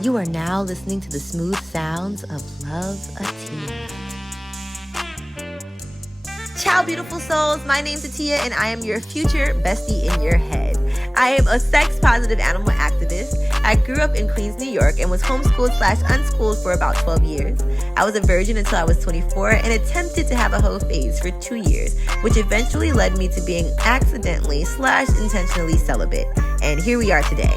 You are now listening to the smooth sounds of Loveatiya. Ciao, beautiful souls. My name's ATIYA, and I am your future bestie in your head. I am a sex-positive animal activist. I grew up in Queens, New York, and was homeschooled/unschooled for about 12 years. I was a virgin until I was 24 and attempted to have a hoe phase for 2 years, which eventually led me to being accidentally/intentionally celibate. And here we are today.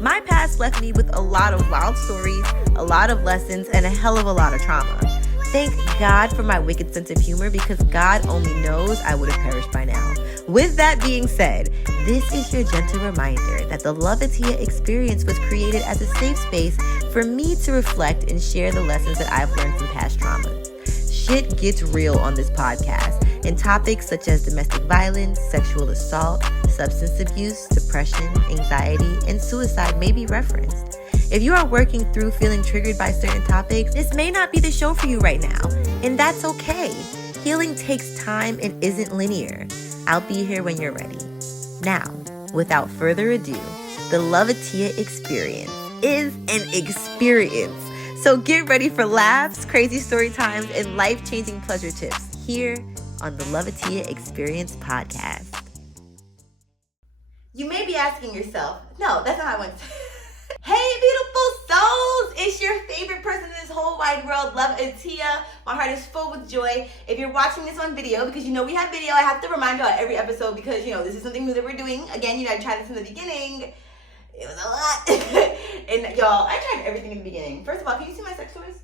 My past left me with a lot of wild stories, a lot of lessons, and a hell of a lot of trauma. Thank God for my wicked sense of humor, because God only knows I would have perished by now. With that being said, this is your gentle reminder that the Loveatiya experience was created as a safe space for me to reflect and share the lessons that I've learned from past traumas. Shit gets real on this podcast, and topics such as domestic violence, sexual assault, substance abuse, depression, anxiety, and suicide may be referenced. If you are working through feeling triggered by certain topics, this may not be the show for you right now, and that's okay. Healing takes time and isn't linear. I'll be here when you're ready. Now, without further ado, the Loveatiya experience is an experience. So get ready for laughs, crazy story times, and life-changing pleasure tips here on the Loveatiya Experience podcast. You may be asking yourself, no, that's not how I want to. Hey, beautiful souls! It's your favorite person in this whole wide world, Loveatiya. My heart is full with joy. If you're watching this on video, because you know we have video, I have to remind you every episode because, you know, this is something new that we're doing. Again, you know, I tried this in the beginning. It was a lot. And y'all, I tried everything in the beginning. First of all, can you see my sex toys?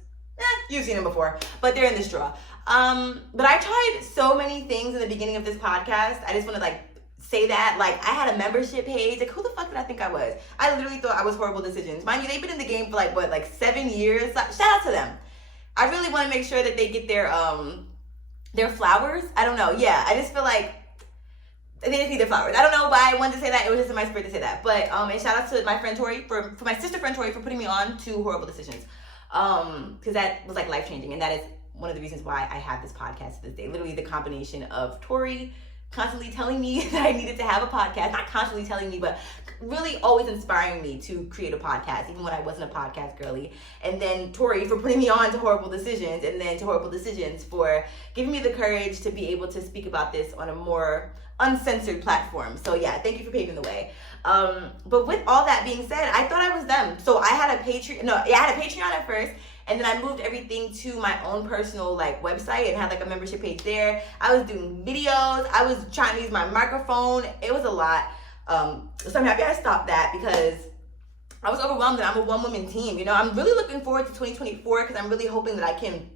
You've seen them before, but they're in this drawer. But I tried so many things in the beginning of this podcast. I just want to say that, I had a membership page. Who the fuck did I think I was? I literally thought I was Horrible Decisions. Mind you, they've been in the game for 7 years. Shout out to them. I really want to make sure that they get their flowers. I don't know. Yeah, I just feel like they just need their flowers. I don't know why I wanted to say that. It was just in my spirit to say that. But and shout out to my friend Tori for my sister friend Tori for putting me on to Horrible Decisions. Because that was life changing, and that is one of the reasons why I have this podcast to this day. Literally the combination of Tori constantly telling me that I needed to have a podcast. Not constantly telling me, but really always inspiring me to create a podcast, even when I wasn't a podcast girly. And then Tori for putting me on to Horrible Decisions, and then to Horrible Decisions for giving me the courage to be able to speak about this on a more uncensored platform. So yeah, thank you for paving the way. But with all that being said, I thought I was them. So I had a Patreon. I had a Patreon at first. And then I moved everything to my own personal website and had a membership page there. I was doing videos. I was trying to use my microphone. It was a lot. So I'm happy I stopped that because I was overwhelmed, and I'm a one-woman team. You know, I'm really looking forward to 2024 because I'm really hoping that I can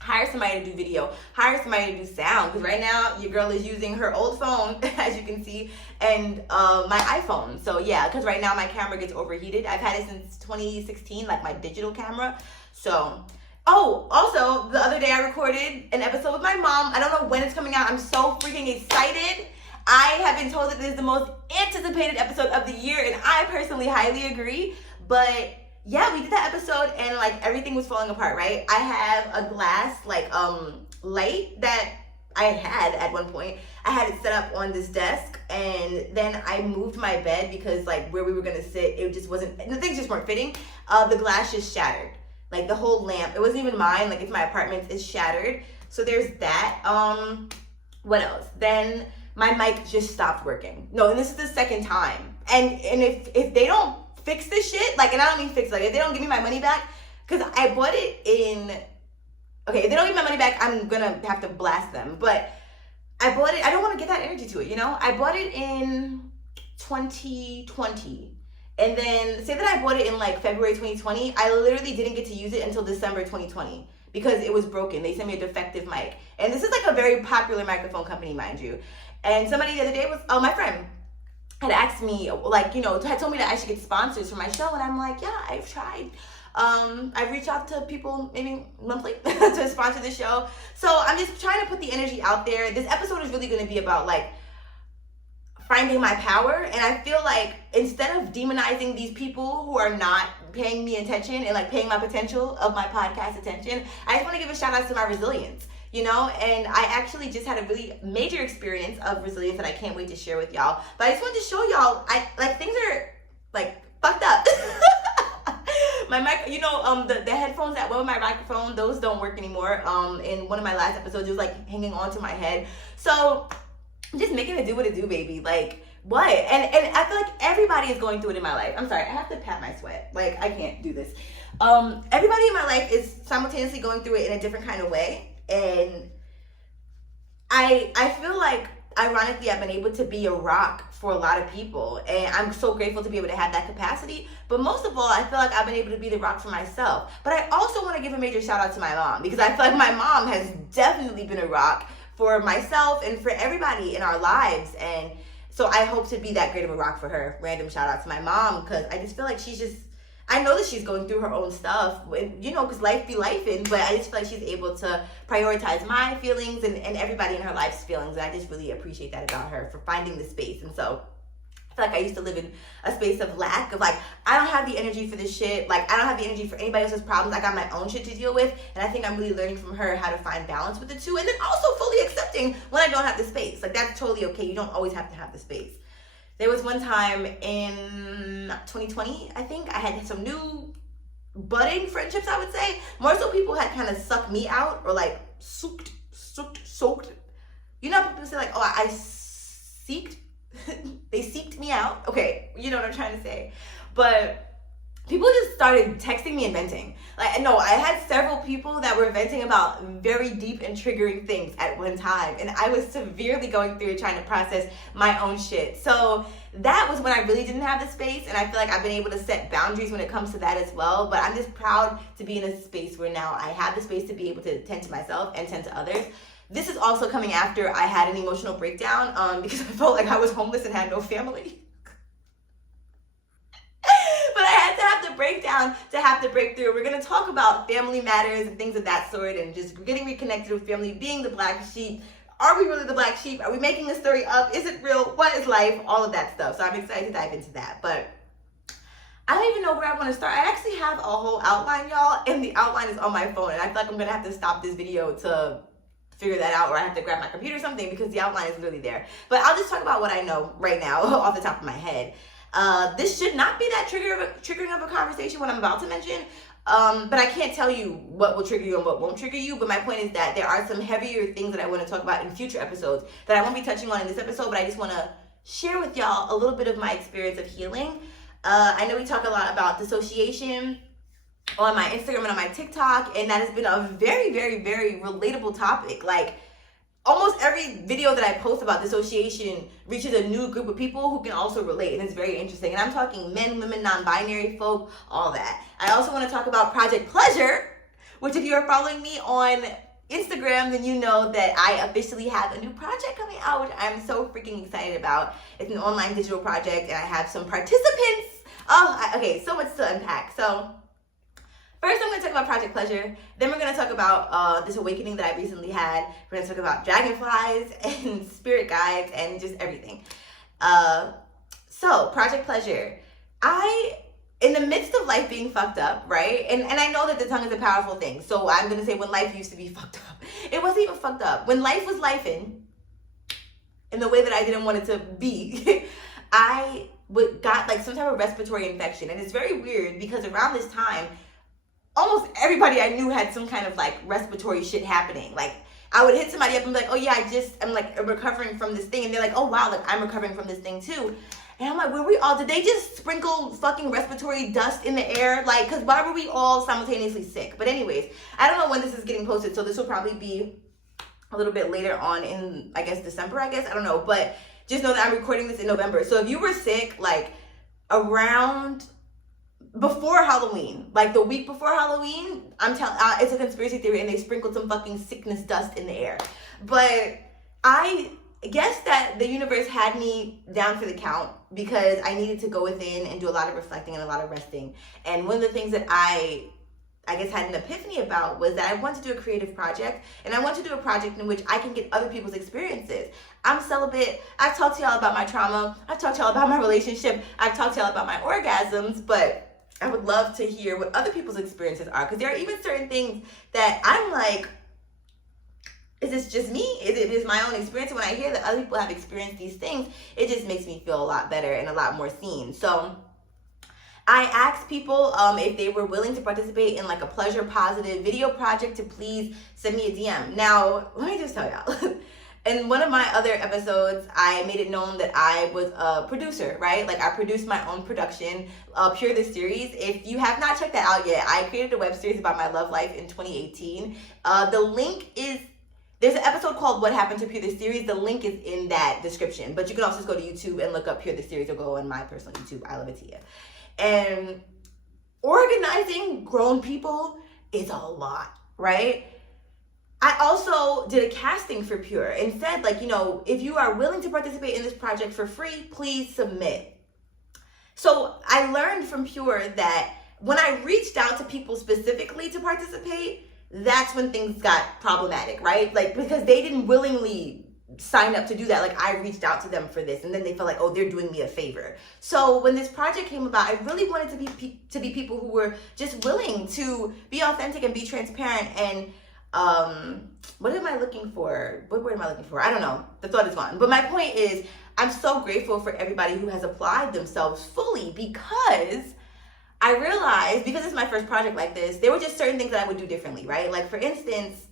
hire somebody to do video, hire somebody to do sound. Because right now, your girl is using her old phone, as you can see, and my iPhone. So yeah, because right now my camera gets overheated. I've had it since 2016, my digital camera. So, also, the other day I recorded an episode with my mom. I don't know when it's coming out. I'm so freaking excited. I have been told that this is the most anticipated episode of the year, and I personally highly agree. But yeah, we did that episode, and everything was falling apart, right? I have a glass light that I had at one point. I had it set up on this desk, and then I moved my bed because where we were gonna sit, it just wasn't, the things just weren't fitting. The glass just shattered. The whole lamp, it wasn't even mine, it's my apartment's, it's shattered. So there's that. What else? Then my mic just stopped working. No, and this is the second time. And if they don't fix this shit, and I don't mean fix, if they don't give me my money back, because I bought it in, okay, if they don't give me my money back, I'm gonna have to blast them. But I bought it, I don't want to give that energy to it, you know? I bought it in 2020. And then say that I bought it in February 2020, I literally didn't get to use it until December 2020 because it was broken. They sent me a defective mic. And this is a very popular microphone company, mind you. And somebody the other day was, my friend had asked me, had told me that I should get sponsors for my show. And I'm like, yeah, I've tried. I've reached out to people maybe monthly to sponsor the show. So I'm just trying to put the energy out there. This episode is really going to be about finding my power. And I feel instead of demonizing these people who are not paying me attention and paying my potential of my podcast attention, I just want to give a shout out to my resilience. you know? And I actually just had a really major experience of resilience that I can't wait to share with y'all. But I just wanted to show y'all, things are like fucked up. My mic, you know, the headphones that went with my microphone, those don't work anymore. In one of my last episodes, it was like hanging onto my head. So I'm just making it do what it do, baby. Like, what? And I feel like everybody is going through it in my life. I'm sorry, I have to pat my sweat. Like, I can't do this. Everybody in my life is simultaneously going through it in a different kind of way. And I feel like, ironically, I've been able to be a rock for a lot of people. And I'm so grateful to be able to have that capacity. But most of all, I feel like I've been able to be the rock for myself. But I also want to give a major shout out to my mom, because I feel like my mom has definitely been a rock for myself and for everybody in our lives. And so I hope to be that great of a rock for her. Random shout out to my mom, because I just feel like she's just, I know that she's going through her own stuff, you know, because life be lifing, but I just feel like she's able to prioritize my feelings and everybody in her life's feelings. And I just really appreciate that about her, for finding the space. And so I feel like I used to live in a space of lack, of like, I don't have the energy for this shit. Like, I don't have the energy for anybody else's problems. I got my own shit to deal with. And I think I'm really learning from her how to find balance with the two. And then also fully accepting when I don't have the space. Like, that's totally okay. You don't always have to have the space. There was one time in 2020, I think, I had some new budding friendships, I would say. More so people had kind of sucked me out, or like soaked. You know how people say like, oh, I seeked? They seeked me out. Okay, you know what I'm trying to say. But people just started texting me and venting. Like, no, I had several people that were venting about very deep and triggering things at one time. And I was severely going through trying to process my own shit. So that was when I really didn't have the space. And I feel like I've been able to set boundaries when it comes to that as well. But I'm just proud to be in a space where now I have the space to be able to tend to myself and tend to others. This is also coming after I had an emotional breakdown because I felt like I was homeless and had no family. But I had to have the breakdown to have to break through. We're going to talk about family matters and things of that sort, and just getting reconnected with family, being the black sheep. Are we really the black sheep? Are we making a story up? Is it real? What is life? All of that stuff. So I'm excited to dive into that. But I don't even know where I want to start. I actually have a whole outline, y'all, and the outline is on my phone. And I feel like I'm going to have to stop this video to figure that out, or I have to grab my computer or something, because the outline is really there. But I'll just talk about what I know right now off the top of my head. This should not be that triggering of a conversation, what I'm about to mention. But I can't tell you what will trigger you and what won't trigger you. But my point is that there are some heavier things that I want to talk about in future episodes that I won't be touching on in this episode, but I just want to share with y'all a little bit of my experience of healing. I know we talk a lot about dissociation on my Instagram and on my TikTok, and that has been a very, very, very relatable topic. Like, almost every video that I post about dissociation reaches a new group of people who can also relate, and it's very interesting. And I'm talking men, women, non-binary folk, all that. I also want to talk about Project Pleasure, which, if you are following me on Instagram, then you know that I officially have a new project coming out, which I'm so freaking excited about. It's an online digital project, and I have some participants. Okay, so much to unpack. So first, I'm going to talk about Project Pleasure. Then we're going to talk about this awakening that I recently had. We're going to talk about dragonflies and spirit guides and just everything. So, Project Pleasure. In the midst of life being fucked up, right? And I know that the tongue is a powerful thing. So I'm going to say when life used to be fucked up. It wasn't even fucked up. When life was lifing, in the way that I didn't want it to be, I got like some type of respiratory infection. And it's very weird because around this time, almost everybody I knew had some kind of like respiratory shit happening. Like, I would hit somebody up and be like, oh yeah, I'm like recovering from this thing. And they're like, oh wow, like I'm recovering from this thing too. And I'm like, did they just sprinkle fucking respiratory dust in the air? Like, cause why were we all simultaneously sick? But anyways, I don't know when this is getting posted. So this will probably be a little bit later on in, I guess, December, I don't know. But just know that I'm recording this in November. So if you were sick, like around before Halloween, like the week before Halloween, I'm telling, it's a conspiracy theory, and they sprinkled some fucking sickness dust in the air. But I guess that the universe had me down for the count because I needed to go within and do a lot of reflecting and a lot of resting. And one of the things that I guess had an epiphany about was that I want to do a creative project, and I want to do a project in which I can get other people's experiences. I'm celibate. I've talked to y'all about my trauma. I've talked to y'all about my relationship. I've talked to y'all about my orgasms, but I would love to hear what other people's experiences are, because there are even certain things that I'm like, is this just me? Is it just my own experience? When I hear that other people have experienced these things, it just makes me feel a lot better and a lot more seen. So I asked people if they were willing to participate in like a pleasure positive video project to please send me a DM. Now, let me just tell y'all. In one of my other episodes, I made it known that I was a producer, right? Like I produced my own production, Pure the Series. If you have not checked that out yet, I created a web series about my love life in 2018. The link is, there's an episode called What Happened to Pure the Series. The link is in that description, but you can also just go to YouTube and look up Pure the Series or go on my personal YouTube, I Love ATIYA. And organizing grown people is a lot, right? I also did a casting for Pure and said, like, you know, if you are willing to participate in this project for free, please submit. So I learned from Pure that when I reached out to people specifically to participate, that's when things got problematic, right? Like, because they didn't willingly sign up to do that. Like, I reached out to them for this, and then they felt like, oh, they're doing me a favor. So when this project came about, I really wanted to be people who were just willing to be authentic and be transparent. And what am I looking for? What word am I looking for? I don't know. The thought is gone. But my point is, I'm so grateful for everybody who has applied themselves fully, because I realized, because it's my first project like this, there were just certain things that I would do differently, right? Like, for instance,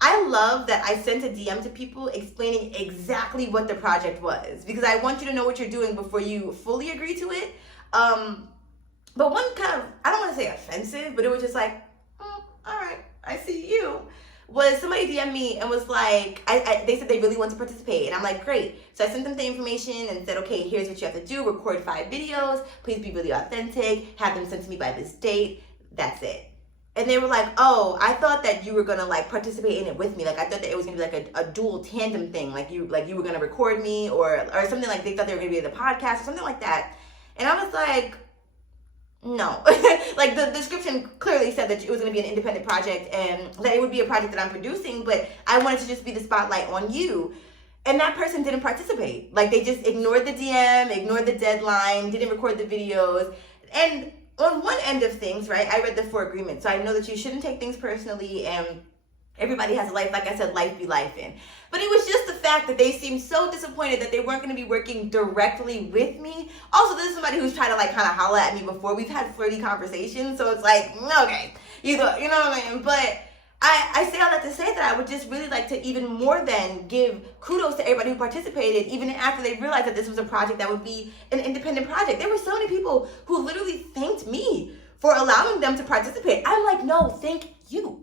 I love that I sent a DM to people explaining exactly what the project was, because I want you to know what you're doing before you fully agree to it. But one kind of, I don't want to say offensive, but it was just like, all right, I see you, was somebody DM'd me and was like, they said they really want to participate. And I'm like, great. So I sent them the information and said, okay, here's what you have to do. Record 5 videos. Please be really authentic. Have them sent to me by this date. That's it. And they were like, oh, I thought that you were going to like participate in it with me. Like, I thought that it was going to be like a dual tandem thing. Like you were going to record me or something, like they thought they were going to be in the podcast or something like that. And I was like, no. Like, the description clearly said that it was going to be an independent project and that it would be a project that I'm producing, but I wanted to just be the spotlight on you. And that person didn't participate. Like, they just ignored the DM, ignored the deadline, didn't record the videos. And on one end of things, right, I read the 4 agreements, so I know that you shouldn't take things personally, and everybody has a life. Like I said, life be lifing. But it was just the fact that they seemed so disappointed that they weren't going to be working directly with me. Also, this is somebody who's trying to like kind of holler at me before. We've had flirty conversations, so it's like, okay, you know what I mean? But I say all that to say that I would just really like to even more than give kudos to everybody who participated, even after they realized that this was a project that would be an independent project. There were so many people who literally thanked me for allowing them to participate. I'm like, no, thank you.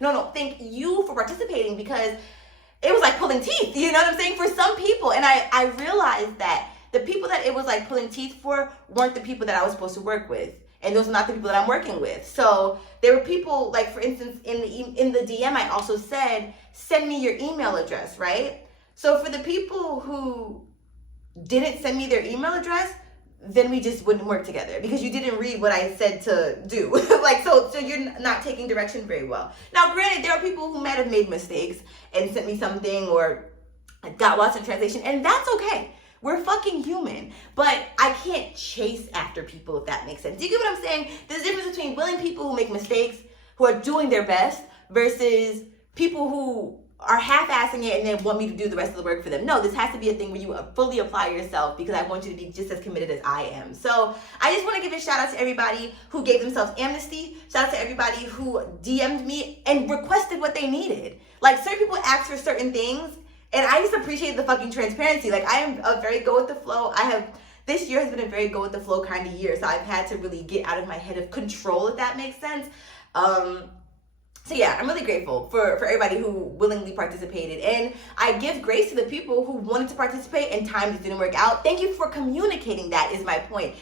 No, thank you for participating, because it was like pulling teeth, you know what I'm saying, for some people. And I realized that the people that it was like pulling teeth for weren't the people that I was supposed to work with. And those are not the people that I'm working with. So there were people, like, for instance, in the DM, I also said, send me your email address, right? So for the people who didn't send me their email address, then we just wouldn't work together, because you didn't read what I said to do. Like, so you're not taking direction very well. Now, granted, there are people who might have made mistakes and sent me something or got lost in translation, and that's okay. We're fucking human, but I can't chase after people, if that makes sense. Do you get what I'm saying? There's a difference between willing people who make mistakes, who are doing their best, versus people who are half-assing it and then want me to do the rest of the work for them. No, this has to be a thing where you fully apply yourself, because I want you to be just as committed as I am. So I just want to give a shout out to everybody who gave themselves amnesty. Shout out to everybody who DM'd me and requested what they needed. Like, certain people ask for certain things, and I just appreciate the fucking transparency. Like, I am a very go with the flow. This year has been a very go with the flow kind of year. So I've had to really get out of my head of control, if that makes sense. So yeah, I'm really grateful for everybody who willingly participated. And I give grace to the people who wanted to participate and time just didn't work out. Thank you for communicating that, is my point.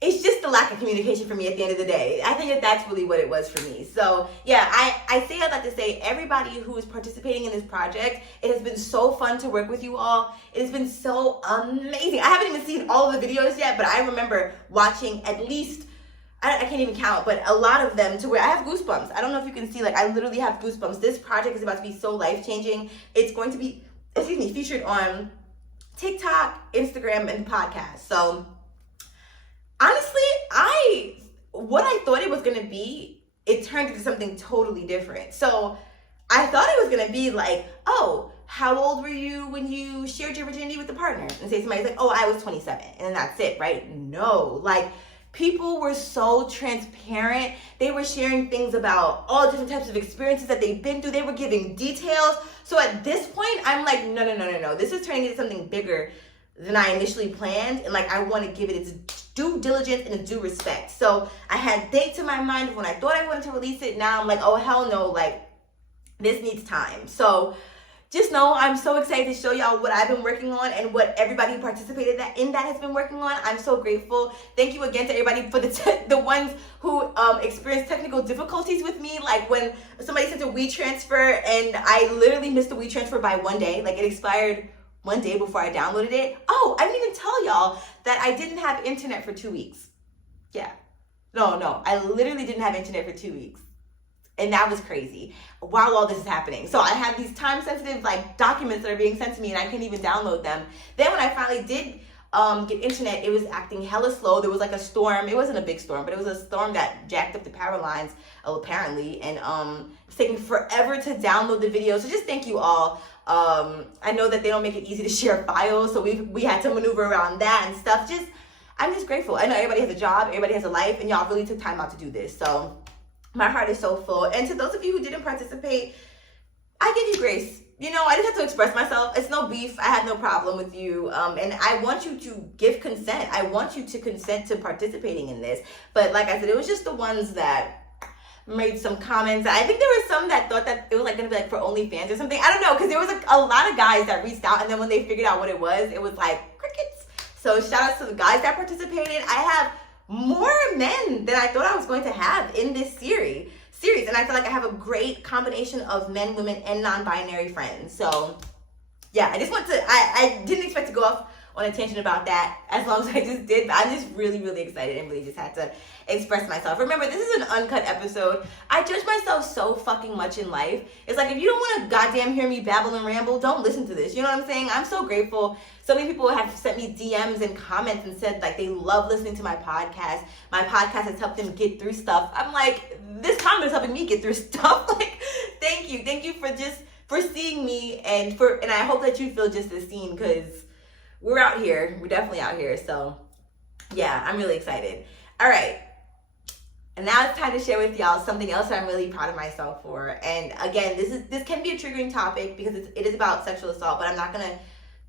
It's just the lack of communication for me at the end of the day. I think that's really what it was for me. So yeah, I say all that to say, everybody who is participating in this project, it has been so fun to work with you all. It has been so amazing. I haven't even seen all of the videos yet, but I remember watching at least, I can't even count, but a lot of them, to where I have goosebumps. I don't know if you can see, like, I literally have goosebumps. This project is about to be so life-changing. It's going to be, featured on TikTok, Instagram, and podcast. So honestly, what I thought it was going to be, it turned into something totally different. So I thought it was going to be like, oh, how old were you when you shared your virginity with the partner? And say somebody's like, oh, I was 27. And then that's it, right? No, like, people were so transparent. They were sharing things about all different types of experiences that they've been through. They were giving details. So at this point, I'm like, no. This is turning into something bigger than I initially planned. And like, I want to give it its due diligence and its due respect. So I had dates in my mind when I thought I wanted to release it. Now I'm like, oh, hell no. Like, this needs time. So just know I'm so excited to show y'all what I've been working on and what everybody who participated in that has been working on. I'm so grateful. Thank you again to everybody for the ones who experienced technical difficulties with me. Like when somebody sent a WeTransfer and I literally missed the WeTransfer by 1 day. Like it expired 1 day before I downloaded it. Oh, I didn't even tell y'all that I didn't have internet for 2 weeks. Yeah. No. I literally didn't have internet for 2 weeks. And that was crazy while all this is happening. So I have these time-sensitive like documents that are being sent to me and I can't even download them. Then when I finally did get internet, it was acting hella slow. There was like a storm. It wasn't a big storm, but it was a storm that jacked up the power lines apparently. And it's taking forever to download the video. So just thank you all. I know that they don't make it easy to share files. So we had to maneuver around that and stuff. I'm just grateful. I know everybody has a job. Everybody has a life. And y'all really took time out to do this. So my heart is so full. And to those of you who didn't participate, I give you grace. You know, I just have to express myself. It's no beef. I have no problem with you. And I want you to give consent. I want you to consent to participating in this. But like I said, it was just the ones that made some comments. I think there were some that thought that it was like going to be like for OnlyFans or something. I don't know, because there was a lot of guys that reached out. And then when they figured out what it was like crickets. So shout out to the guys that participated. I have more men than I thought I was going to have in this series. And I feel like I have a great combination of men, women, and non-binary friends. So yeah, I just want to, I didn't expect to go off on a tangent about that as long as I just did, but I'm just really, really excited and really just had to express myself. Remember, this is an uncut episode. I judge myself so fucking much in life. It's like, if you don't want to goddamn hear me babble and ramble, don't listen to this. You know what I'm saying? I'm so grateful. So many people have sent me DMs and comments and said like they love listening to my podcast. My podcast has helped them get through stuff. I'm like, this comment is helping me get through stuff. Like, thank you for seeing me and I hope that you feel just as seen, because we're out here. We're definitely out here. So yeah, I'm really excited. All right. And now it's time to share with y'all something else that I'm really proud of myself for. And again, this can be a triggering topic because it is about sexual assault, but I'm not going to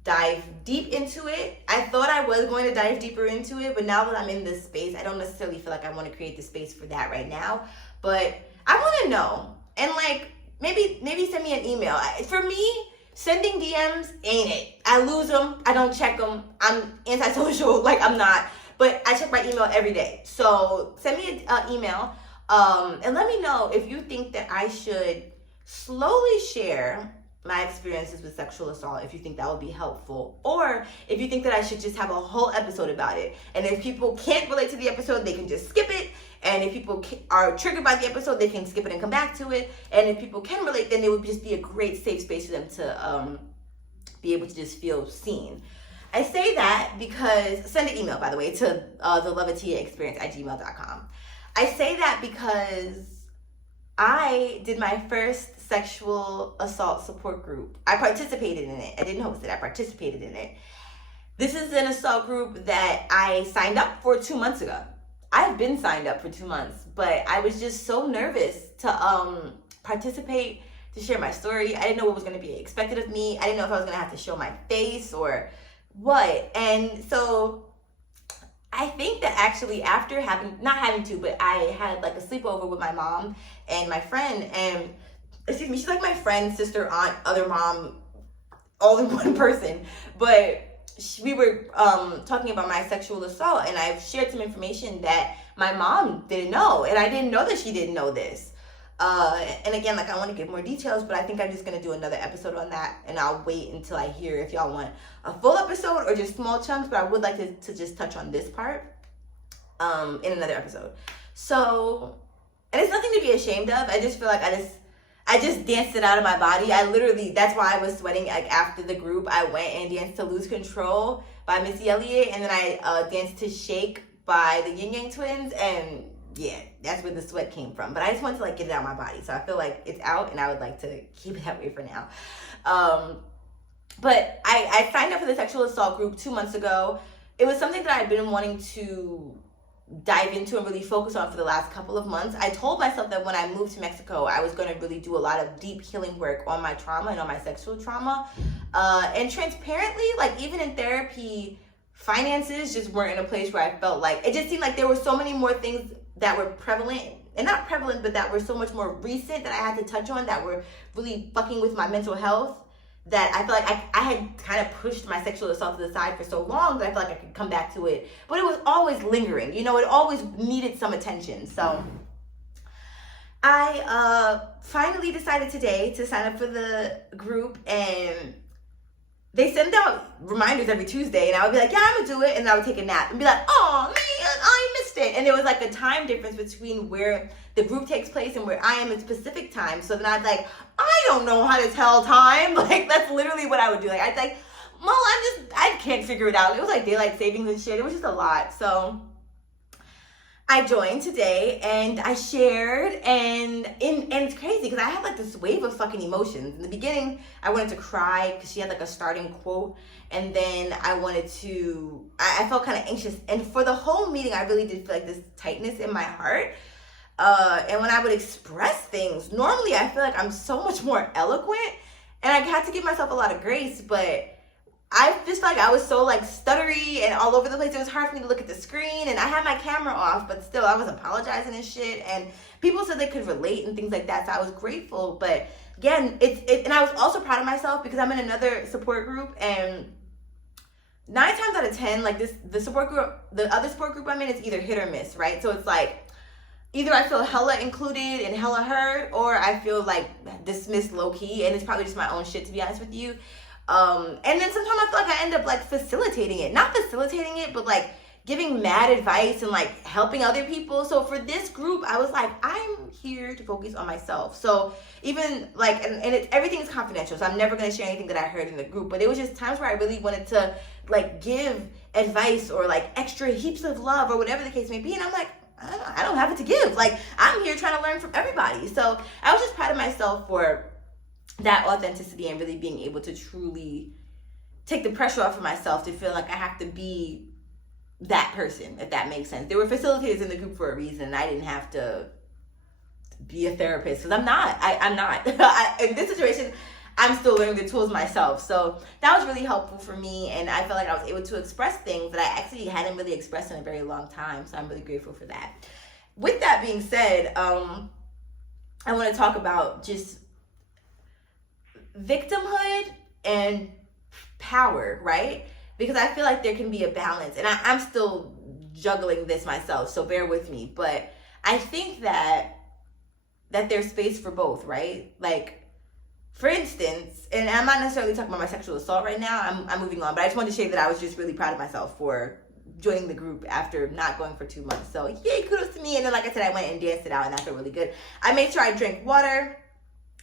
dive deep into it. I thought I was going to dive deeper into it, but now that I'm in this space, I don't necessarily feel like I want to create the space for that right now. But I want to know, and like maybe send me an email. For me, sending DMs ain't it. I lose them. I don't check them. I'm antisocial. Like, I'm not. But I check my email every day. So send me an email and let me know if you think that I should slowly share my experiences with sexual assault, if you think that would be helpful, or if you think that I should just have a whole episode about it. And if people can't relate to the episode, they can just skip it. And if people are triggered by the episode, they can skip it and come back to it. And if people can relate, then it would just be a great safe space for them to be able to just feel seen. I say that because, send an email, by the way, to theloveatiyaexperience@gmail.com. I say that because I did my first sexual assault support group. I participated in it. I didn't host it. I participated in it. This is an assault group that I signed up for 2 months ago. I've been signed up for 2 months, but I was just so nervous to participate, to share my story. I didn't know what was going to be expected of me. I didn't know if I was going to have to show my face or what. And so I think that actually after not having to, but I had like a sleepover with my mom and my friend, and she's like my friend, sister, aunt, other mom, all in one person. But we were talking about my sexual assault, and I've shared some information that my mom didn't know, and I didn't know that she didn't know this. And again, like, I want to give more details, but I think I'm just going to do another episode on that, and I'll wait until I hear if y'all want a full episode or just small chunks, but I would like to just touch on this part in another episode. So, and it's nothing to be ashamed of. I just feel like I just danced it out of my body. That's why I was sweating. Like, after the group, I went and danced to Lose Control by Missy Elliott, and then I danced to Shake by the Yin Yang Twins, and yeah, that's where the sweat came from. But I just wanted to like get it out of my body. So I feel like it's out and I would like to keep it that way for now. But I signed up for the sexual assault group 2 months ago. It was something that I'd been wanting to dive into and really focus on for the last couple of months. I told myself that when I moved to Mexico, I was going to really do a lot of deep healing work on my trauma and on my sexual trauma. And transparently, like even in therapy, finances just weren't in a place where I felt like, it just seemed like there were so many more things that were prevalent, and not prevalent, but that were so much more recent that I had to touch on that were really fucking with my mental health, that I feel like I had kind of pushed my sexual assault to the side for so long that I feel like I could come back to it. But it was always lingering, you know, it always needed some attention. So I finally decided today to sign up for the group, and they send out reminders every Tuesday, and I would be like, yeah, I'm gonna do it, and I would take a nap and be like, oh man, I missed it. And there was like a time difference between where the group takes place and where I am at specific time. So then I'd like, I don't know how to tell time. Like that's literally what I would do. Like I'd like, well, I can't figure it out. It was like daylight savings and shit. It was just a lot. So I joined today and I shared, and it's crazy because I had like this wave of fucking emotions. In the beginning, I wanted to cry because she had like a starting quote, and then I felt kind of anxious. And for the whole meeting, I really did feel like this tightness in my heart. And when I would express things, normally I feel like I'm so much more eloquent, and I had to give myself a lot of grace, but I just felt like I was so like stuttery and all over the place. It was hard for me to look at the screen, and I had my camera off, but still I was apologizing and shit, and people said they could relate and things like that, so I was grateful. But again, and I was also proud of myself because I'm in another support group, and 9 times out of 10, like the other support group I'm in is either hit or miss, right? So it's like either I feel hella included and hella heard, or I feel like dismissed low-key, and it's probably just my own shit, to be honest with you. And then sometimes I feel like I end up like facilitating it, not facilitating it, but like giving mad advice and like helping other people. So for this group, I was like, I'm here to focus on myself. So even like, and everything is confidential, so I'm never going to share anything that I heard in the group, but it was just times where I really wanted to like give advice or like extra heaps of love or whatever the case may be. And I'm like, I don't have it to give. Like I'm here trying to learn from everybody. So I was just proud of myself for that authenticity and really being able to truly take the pressure off of myself to feel like I have to be that person, if that makes sense. There were facilitators in the group for a reason. I didn't have to be a therapist because I'm not. I'm not. In this situation, I'm still learning the tools myself. So that was really helpful for me, and I felt like I was able to express things that I actually hadn't really expressed in a very long time. So I'm really grateful for that. With that being said, I want to talk about just victimhood and power, right? Because I feel like there can be a balance, and I'm still juggling this myself, so bear with me. But I think that there's space for both, right? Like, for instance, and I'm not necessarily talking about my sexual assault right now, I'm moving on, but I just wanted to share that I was just really proud of myself for joining the group after not going for 2 months. So yay, kudos to me. And then like I said, I went and danced it out, and that felt really good. I made sure I drank water.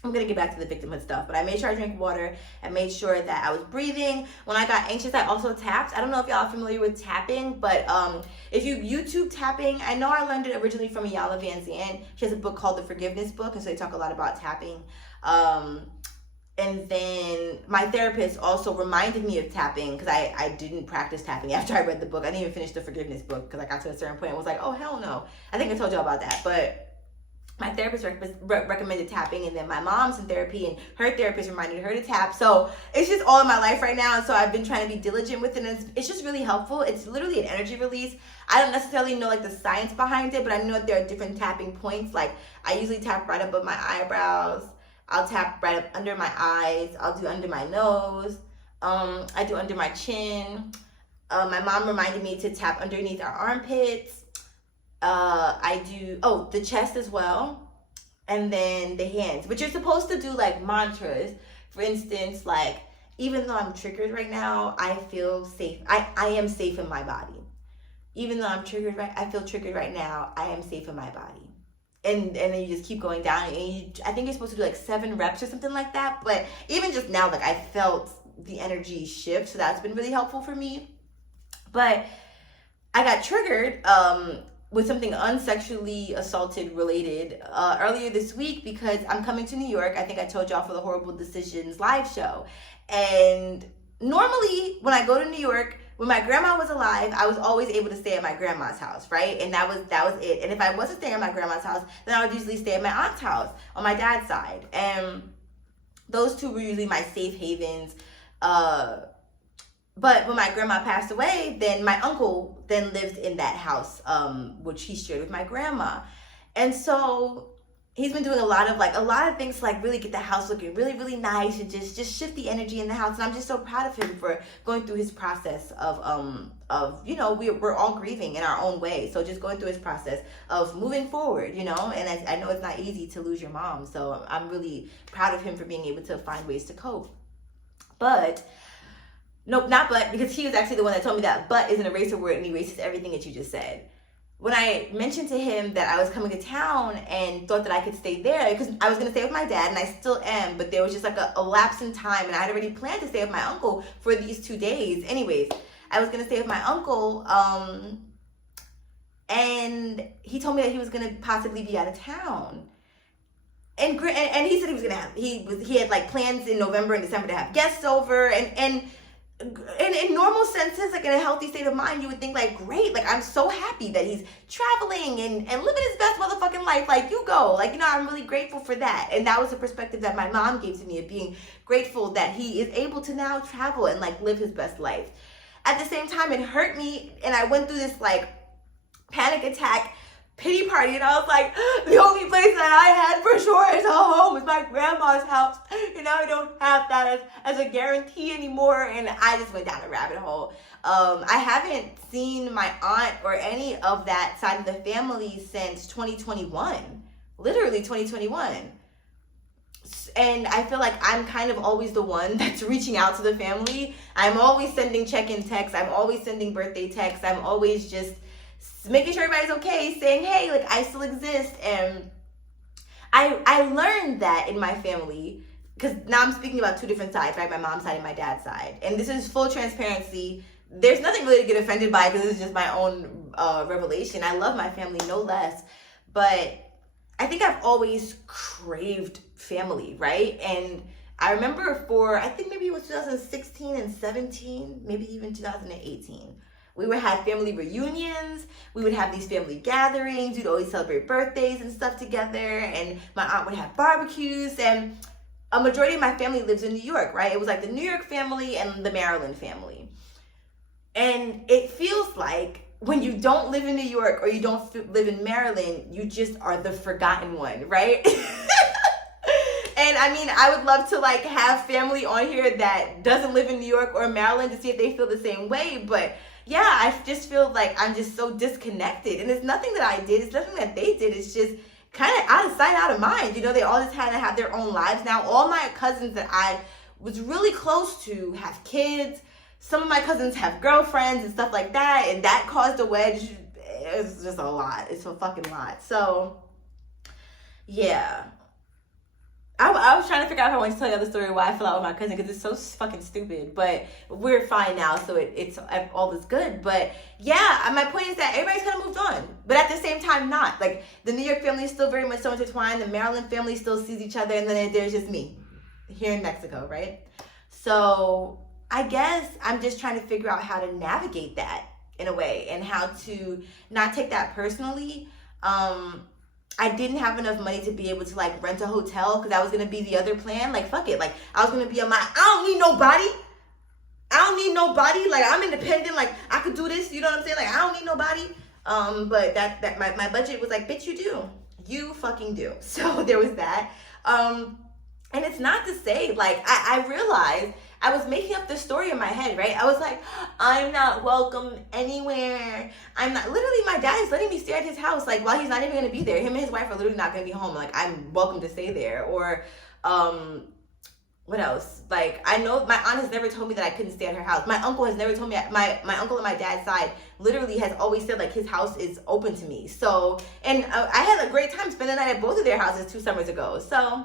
I'm going to get back to the victimhood stuff, but I made sure I drank water. I made sure that I was breathing. When I got anxious, I also tapped. I don't know if y'all are familiar with tapping, but if you YouTube tapping, I know I learned it originally from Ayala Van Zandt. She has a book called The Forgiveness Book, and so they talk a lot about tapping. And then my therapist also reminded me of tapping because I didn't practice tapping after I read the book. I didn't even finish The Forgiveness Book because I got to a certain point and was like, oh, hell no. I think I told y'all about that, but my therapist recommended tapping, and then my mom's in therapy, and her therapist reminded her to tap. So it's just all in my life right now, and so I've been trying to be diligent with it, and it's just really helpful. It's literally an energy release. I don't necessarily know like the science behind it, but I know that there are different tapping points. Like I usually tap right above my eyebrows. I'll tap right up under my eyes. I'll do under my nose. I do under my chin. My mom reminded me to tap underneath our armpits. I do, the chest as well, and then the hands, but you're supposed to do like mantras. For instance, like, even though I'm triggered right now, I feel safe. I am safe in my body. Even though I'm triggered, I feel triggered right now, I am safe in my body. And then you just keep going down, and I think you're supposed to do like 7 reps or something like that. But even just now, like I felt the energy shift, so that's been really helpful for me. But I got triggered, with something unsexually assaulted related earlier this week, because I'm coming to New York. I think I told y'all, for the Horrible Decisions live show. And normally when I go to New York, when my grandma was alive, I was always able to stay at my grandma's house, right? And that was it. And if I wasn't staying at my grandma's house, then I would usually stay at my aunt's house on my dad's side. And those two were usually my safe havens. But when my grandma passed away, then my uncle then lived in that house, which he shared with my grandma. And so he's been doing a lot of things to like really get the house looking really, really nice and just shift the energy in the house. And I'm just so proud of him for going through his process of you know, we're all grieving in our own way. So just going through his process of moving forward, you know, and I know it's not easy to lose your mom. So I'm really proud of him for being able to find ways to cope. But nope, not but, because he was actually the one that told me that but is an eraser word and erases everything that you just said. When I mentioned to him that I was coming to town and thought that I could stay there, because I was going to stay with my dad, and I still am, but there was just like a lapse in time, and I had already planned to stay with my uncle for these 2 days. Anyways, I was going to stay with my uncle, and he told me that he was going to possibly be out of town. And he said he was going to have, he had like plans in November and December to have guests over, and in normal senses, like in a healthy state of mind, you would think like, great, like I'm so happy that he's traveling and living his best motherfucking life. Like, you go, like, you know, I'm really grateful for that. And that was the perspective that my mom gave to me, of being grateful that he is able to now travel and like live his best life. At the same time, it hurt me, and I went through this like panic attack pity party, and I was like, the only place that I had for sure is a home, is my grandma's house, and now I don't have that as a guarantee anymore. And I just went down a rabbit hole. I haven't seen my aunt or any of that side of the family since 2021, literally 2021. And I feel like I'm kind of always the one that's reaching out to the family. I'm always sending check-in texts, I'm always sending birthday texts, I'm always just making sure everybody's okay, saying, hey, like, I still exist. And I learned that in my family, because now I'm speaking about two different sides, right? My mom's side and my dad's side. And this is full transparency. There's nothing really to get offended by, because this is just my own revelation. I love my family no less. But I think I've always craved family, right? And I remember I think maybe it was 2016 and 17, maybe even 2018. We would have family reunions. We would have these family gatherings. We'd always celebrate birthdays and stuff together. And my aunt would have barbecues. And a majority of my family lives in New York, right? It was like the New York family and the Maryland family. And it feels like when you don't live in New York or you don't live in Maryland, you just are the forgotten one, right? And I mean, I would love to like have family on here that doesn't live in New York or Maryland to see if they feel the same way. But yeah, I just feel like I'm just so disconnected. And it's nothing that I did. It's nothing that they did. It's just kind of out of sight, out of mind. You know, they all just kind of have their own lives now. All my cousins that I was really close to have kids. Some of my cousins have girlfriends and stuff like that. And that caused a wedge. It's just a lot. It's a fucking lot. So, yeah. I was trying to figure out if I wanted to tell you the story why I fell out with my cousin, because it's so fucking stupid. But we're fine now, so it's all is good. But yeah, my point is that everybody's kind of moved on, but at the same time, not. Like, the New York family is still very much so intertwined. The Maryland family still sees each other, and then there's just me here in Mexico, right? So I guess I'm just trying to figure out how to navigate that in a way, and how to not take that personally. I didn't have enough money to be able to like rent a hotel, because that was going to be the other plan. Like, fuck it. Like, I was going to be on my, I don't need nobody. Like, I'm independent. Like, I could do this. You know what I'm saying? Like, I don't need nobody. But that my budget was like, bitch, you do. You fucking do. So there was that. And it's not to say, like, I realized I was making up this story in my head, right? I was like, I'm not welcome anywhere. I'm not, literally my dad is letting me stay at his house, like, while he's not even gonna be there. Him and his wife are literally not gonna be home. Like, I'm welcome to stay there. Or, what else? Like, I know my aunt has never told me that I couldn't stay at her house. My uncle has never told me, my uncle on my dad's side literally has always said, like, his house is open to me. So, and I had a great time spending the night at both of their houses 2 summers ago. So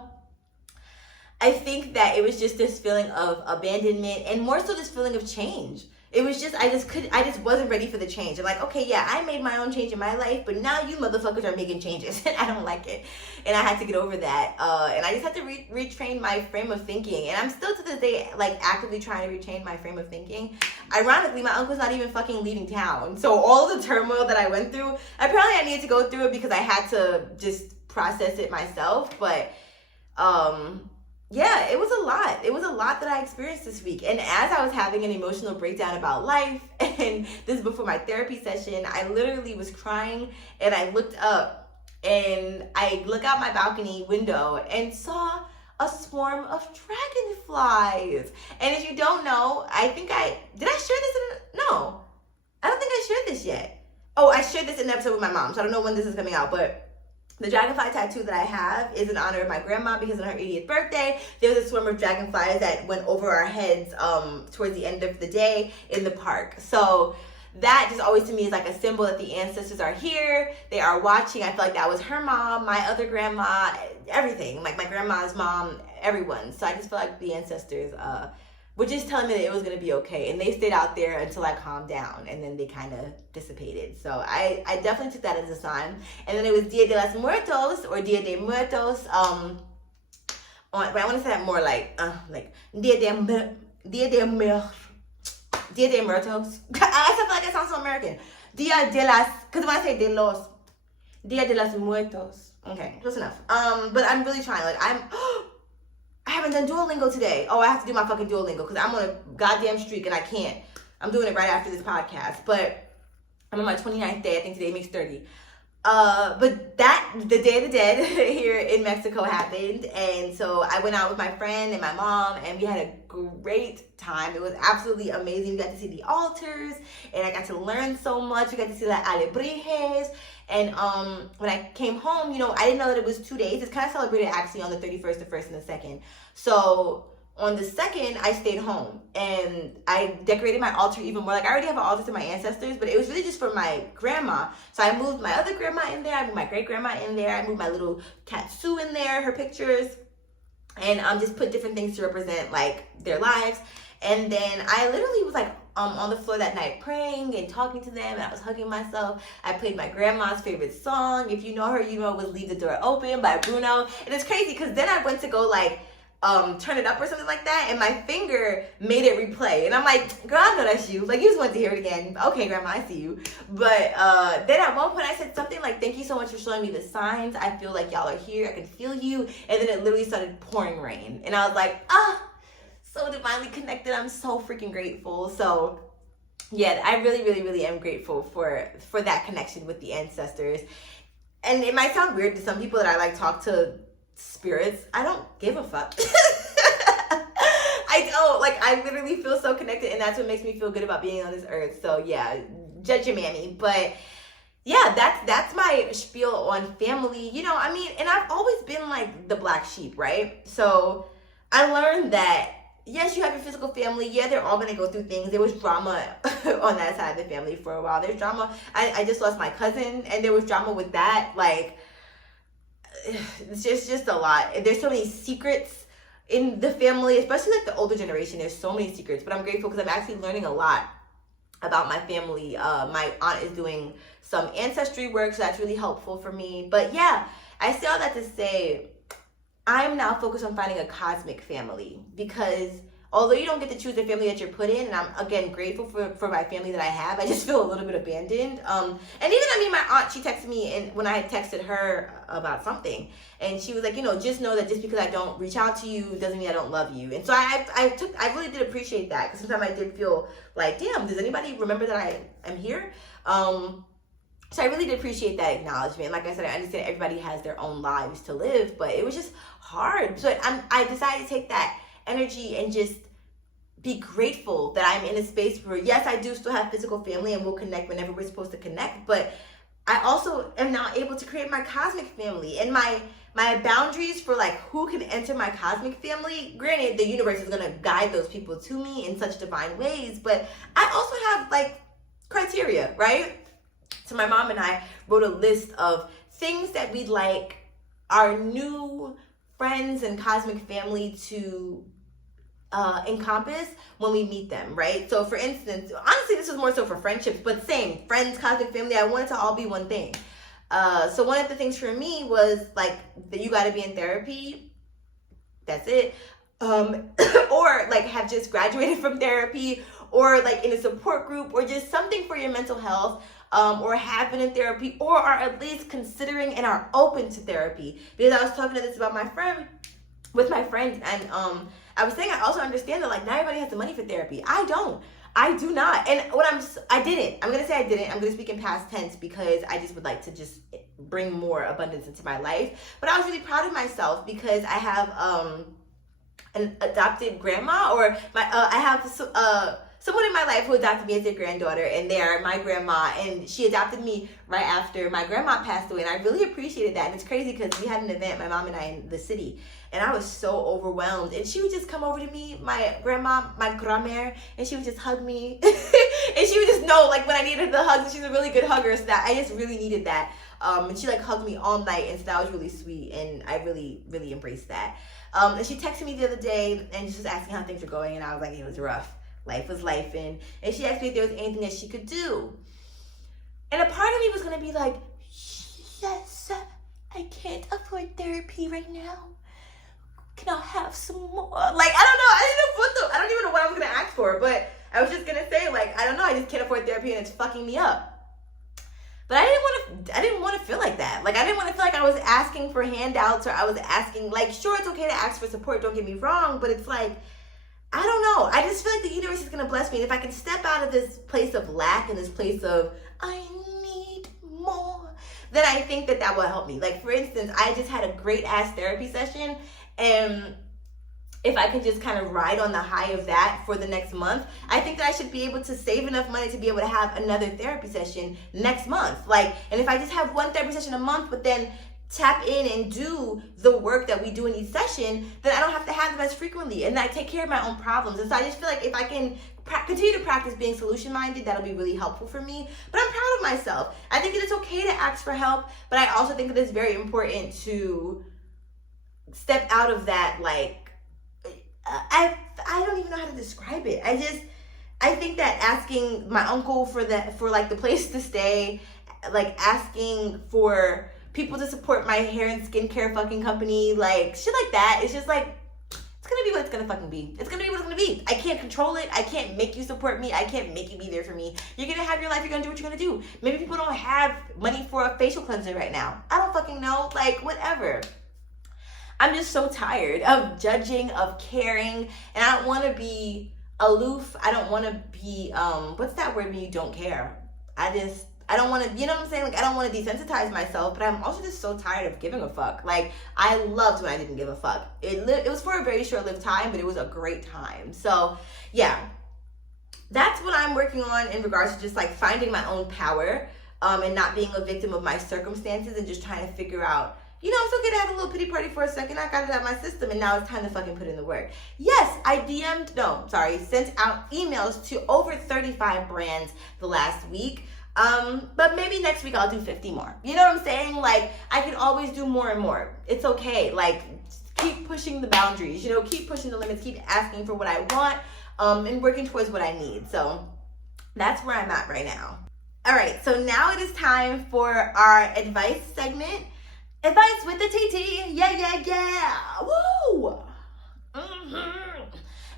I think that it was just this feeling of abandonment, and more so this feeling of change. it was just, I just wasn't ready for the change. I'm like, okay, yeah, I made my own change in my life, but now you motherfuckers are making changes, and I don't like it. And I had to get over that. And I just had to retrain my frame of thinking. And I'm still to this day, like, actively trying to retrain my frame of thinking. Ironically, my uncle's not even fucking leaving town. So all the turmoil that I went through, apparently I needed to go through it because I had to just process it myself. But, yeah, it was a lot. It was a lot that I experienced this week. And as I was having an emotional breakdown about life, and this is before my therapy session, I literally was crying, and I looked up, and I look out my balcony window and saw a swarm of dragonflies. And if you don't know, did I share this no, I don't think I shared this yet. Oh, I shared this in an episode with my mom, so I don't know when this is coming out, but the dragonfly tattoo that I have is in honor of my grandma because on her 80th birthday, there was a swarm of dragonflies that went over our heads towards the end of the day in the park. So that just always to me is like a symbol that the ancestors are here. They are watching. I feel like that was her mom, my other grandma, everything. Like my grandma's mom, everyone. So I just feel like the ancestors were just telling me that it was going to be okay. And they stayed out there until I calmed down. And then they kind of dissipated. So I definitely took that as a sign. And then it was Dia De Los Muertos or Dia De Muertos. But I want to say that more like Dia De Muertos. Dia De Muertos. I feel like it sounds so American. Dia de las, because when I say de los, Dia de los Muertos. Okay, close enough. But I'm really trying. Like I haven't done Duolingo today. Oh, I have to do my fucking Duolingo because I'm on a goddamn streak and I can't. I'm doing it right after this podcast. But I'm on my 29th day. I think today makes 30. But the Day of the Dead here in Mexico happened. And so I went out with my friend and my mom and we had a great time. It was absolutely amazing. We got to see the altars and I got to learn so much. We got to see the alebrijes. And when I came home, you know, I didn't know that it was 2 days. It's kind of celebrated actually on the 31st, the 1st, and the 2nd. So on the 2nd, I stayed home and I decorated my altar even more. Like I already have an altar to my ancestors, but it was really just for my grandma. So I moved my other grandma in there. I moved my great grandma in there. I moved my little cat Sue in there, her pictures, and just put different things to represent like their lives. And then I literally was like on the floor that night praying and talking to them, and I was hugging myself. I played my grandma's favorite song. If you know her, you know it was Leave the Door Open by Bruno. And it's crazy because then I went to go like turn it up or something like that, and my finger made it replay. And I'm like, girl, I know that's you. Like, you just want to hear it again. Okay, grandma, I see you. But then at one point I said something like, thank you so much for showing me the signs. I feel like y'all are here. I can feel you. And then it literally started pouring rain. And I was like, so divinely connected. I'm so freaking grateful. So yeah, I really, really, really am grateful for that connection with the ancestors. And it might sound weird to some people that I like talk to spirits. I don't give a fuck. I don't. Like, I literally feel so connected, and that's what makes me feel good about being on this earth. So yeah, judge your mammy. But yeah, that's my spiel on family. You know, I mean, and I've always been like the black sheep, right? So I learned that yes, you have your physical family. Yeah, they're all gonna go through things. There was drama on that side of the family for a while. There's drama. I just lost my cousin, and there was drama with that. Like, it's just a lot. There's so many secrets in the family, especially like the older generation. There's so many secrets, but I'm grateful because I'm actually learning a lot about my family. My aunt is doing some ancestry work, so that's really helpful for me. But yeah, I say all that to say, I'm now focused on finding a cosmic family, because although you don't get to choose the family that you're put in, and I'm again grateful for my family that I have, I just feel a little bit abandoned. And even, I mean, my aunt, she texted me, and when I had texted her about something, and she was like, you know, just know that just because I don't reach out to you doesn't mean I don't love you. And so I really did appreciate that, because sometimes I did feel like, damn, does anybody remember that I am here? So I really did appreciate that acknowledgement. Like I said, I understand everybody has their own lives to live, but it was just hard. So I decided to take that energy and just be grateful that I'm in a space where, yes, I do still have physical family and we'll connect whenever we're supposed to connect, but I also am now able to create my cosmic family. And my boundaries for like who can enter my cosmic family, granted, the universe is gonna guide those people to me in such divine ways, but I also have like criteria, right? So my mom and I wrote a list of things that we'd like our new friends and cosmic family to encompass when we meet them, right? So for instance, honestly, this was more so for friendships, but same, friends, cosmic family, I wanted to all be one thing. So one of the things for me was like that you got to be in therapy. That's it. Or like have just graduated from therapy, or like in a support group, or just something for your mental health, or have been in therapy, or are at least considering and are open to therapy. Because I was talking to this about with my friends, and I was saying I also understand that like not everybody has the money for therapy. I do not. And I'm gonna say I didn't. I'm gonna speak in past tense because I just would like to just bring more abundance into my life. But I was really proud of myself because I have an adopted grandma, or I have someone in my life who adopted me as their granddaughter, and they are my grandma, and she adopted me right after my grandma passed away, and I really appreciated that. And it's crazy because we had an event, my mom and I, in the city, and I was so overwhelmed, and she would just come over to me, my grandma, my grandmère, and she would just hug me, and she would just know like when I needed the hugs, and she's a really good hugger, so that I just really needed that. And she like hugged me all night, and so that was really sweet, and I really, really embraced that. And she texted me the other day and just asking how things were going, and I was like, it was rough. Life was lifing. And she asked me if there was anything that she could do. And a part of me was going to be like, yes, I can't afford therapy right now. Can I have some more? Like, I don't even know what I was going to ask for, but I was just going to say, like, I don't know, I just can't afford therapy and it's fucking me up. But I didn't want to feel like that. Like, I didn't want to feel like I was asking for handouts, or I was asking, like, sure, it's okay to ask for support, don't get me wrong, but it's like, I don't know. I just feel like the universe is going to bless me. And if I can step out of this place of lack and this place of, I need more, then I think that will help me. Like, for instance, I just had a great ass therapy session, and if I can just kind of ride on the high of that for the next month, I think that I should be able to save enough money to be able to have another therapy session next month. Like, and if I just have one therapy session a month, but then tap in and do the work that we do in each session, then I don't have to have them as frequently, and I take care of my own problems. And so I just feel like if I can continue to practice being solution-minded, that'll be really helpful for me. But I'm proud of myself. I think that it's okay to ask for help, but I also think that it's very important to step out of that, like, I don't even know how to describe it. I think that asking my uncle for like the place to stay, like asking for people to support my hair and skincare fucking company, like shit like that, it's just like, it's gonna be what it's gonna fucking be. It's gonna be what it's gonna be. I can't control it. I can't make you support me. I can't make you be there for me. You're gonna have your life. You're gonna do what you're gonna do. Maybe people don't have money for a facial cleanser right now. I don't fucking know. Like, whatever. I'm just so tired of judging, of caring, and I don't want to be aloof. I don't want to be, what's that word when you don't care? I don't want to, you know what I'm saying? Like, I don't want to desensitize myself, but I'm also just so tired of giving a fuck. Like, I loved when I didn't give a fuck. It was for a very short-lived time, but it was a great time. So, yeah. That's what I'm working on in regards to just, like, finding my own power, and not being a victim of my circumstances, and just trying to figure out, you know, it's okay to have a little pity party for a second. I got it out of my system, and now it's time to fucking put in the work. Yes, I sent out emails to over 35 brands the last week. But maybe next week I'll do 50 more. You know what I'm saying? Like, I can always do more and more. It's okay. Like, keep pushing the boundaries, you know, keep pushing the limits, keep asking for what I want, and working towards what I need. So that's where I'm at right now. All right, so now it is time for our advice segment. Advice with the TT. Yeah. Woo!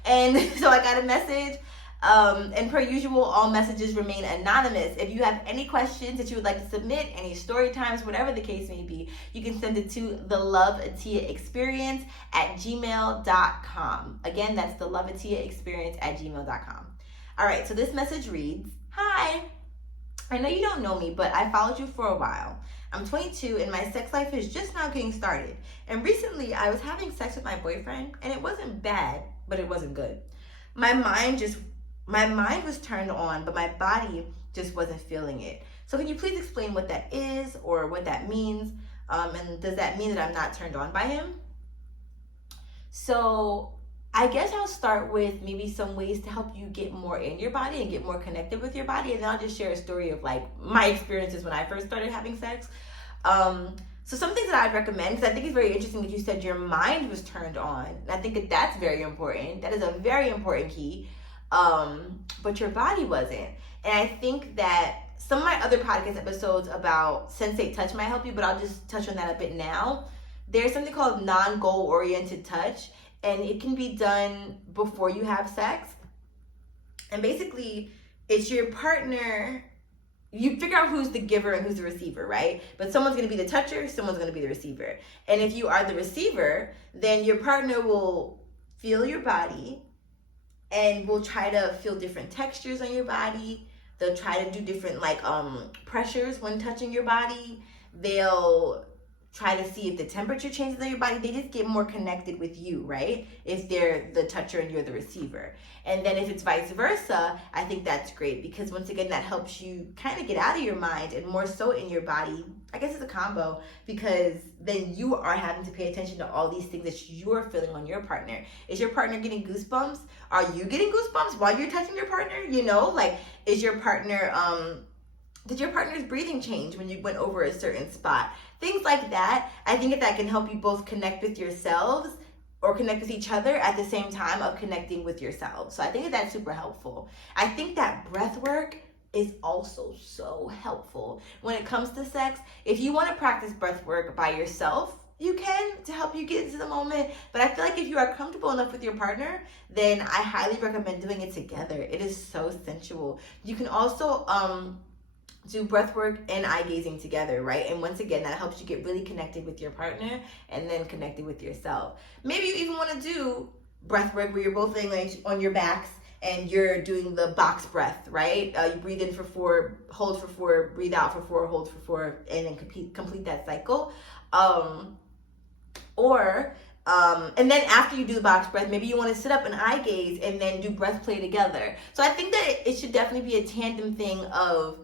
And so I got a message. And per usual, all messages remain anonymous. If you have any questions that you would like to submit, any story times, whatever the case may be, you can send it to theloveatiyaexperience at gmail.com. Again, that's theloveatiyaexperience at gmail.com. All right, so this message reads, Hi, I know you don't know me, but I followed you for a while. I'm 22 and my sex life is just now getting started. And recently I was having sex with my boyfriend, and it wasn't bad, but it wasn't good. My mind was turned on, but my body just wasn't feeling it. So can you please explain what that is, or what that means? And does that mean that I'm not turned on by him? So I guess I'll start with maybe some ways to help you get more in your body and get more connected with your body. And then I'll just share a story of like my experiences when I first started having sex. So some things that I'd recommend, because I think it's very interesting that you said your mind was turned on. And I think that that's very important. That is a very important key. But your body wasn't. And I think that some of my other podcast episodes about sensate touch might help you, but I'll just touch on that a bit now. There's something called non-goal oriented touch, and it can be done before you have sex. And basically, it's your partner. You figure out who's the giver and who's the receiver, right? But someone's going to be the toucher, someone's going to be the receiver. And if you are the receiver, then your partner will feel your body and will try to feel different textures on your body. They'll try to do different pressures when touching your body. They'll try to see if the temperature changes on your body. They just get more connected with you, right? If they're the toucher and you're the receiver. And then if it's vice versa, I think that's great, because once again, that helps you kind of get out of your mind and more so in your body. I guess it's a combo, because then you are having to pay attention to all these things that you're feeling on your partner. Is your partner getting goosebumps? Are you getting goosebumps while you're touching your partner? You know, like, is your partner, did your partner's breathing change when you went over a certain spot? Things like that. I think that can help you both connect with yourselves or connect with each other at the same time of connecting with yourselves. So I think that's super helpful. I think that breath work is also so helpful when it comes to sex. If you want to practice breath work by yourself, you can, to help you get into the moment. But I feel like if you are comfortable enough with your partner, then I highly recommend doing it together. It is so sensual. You can also do breath work and eye gazing together, right? And once again, that helps you get really connected with your partner and then connected with yourself. Maybe you even want to do breath work where you're both laying like on your backs and you're doing the box breath, right? You breathe in for 4, hold for 4, breathe out for 4, hold for 4, and then complete that cycle. And then after you do the box breath, maybe you want to sit up and eye gaze and then do breath play together. So I think that it should definitely be a tandem thing of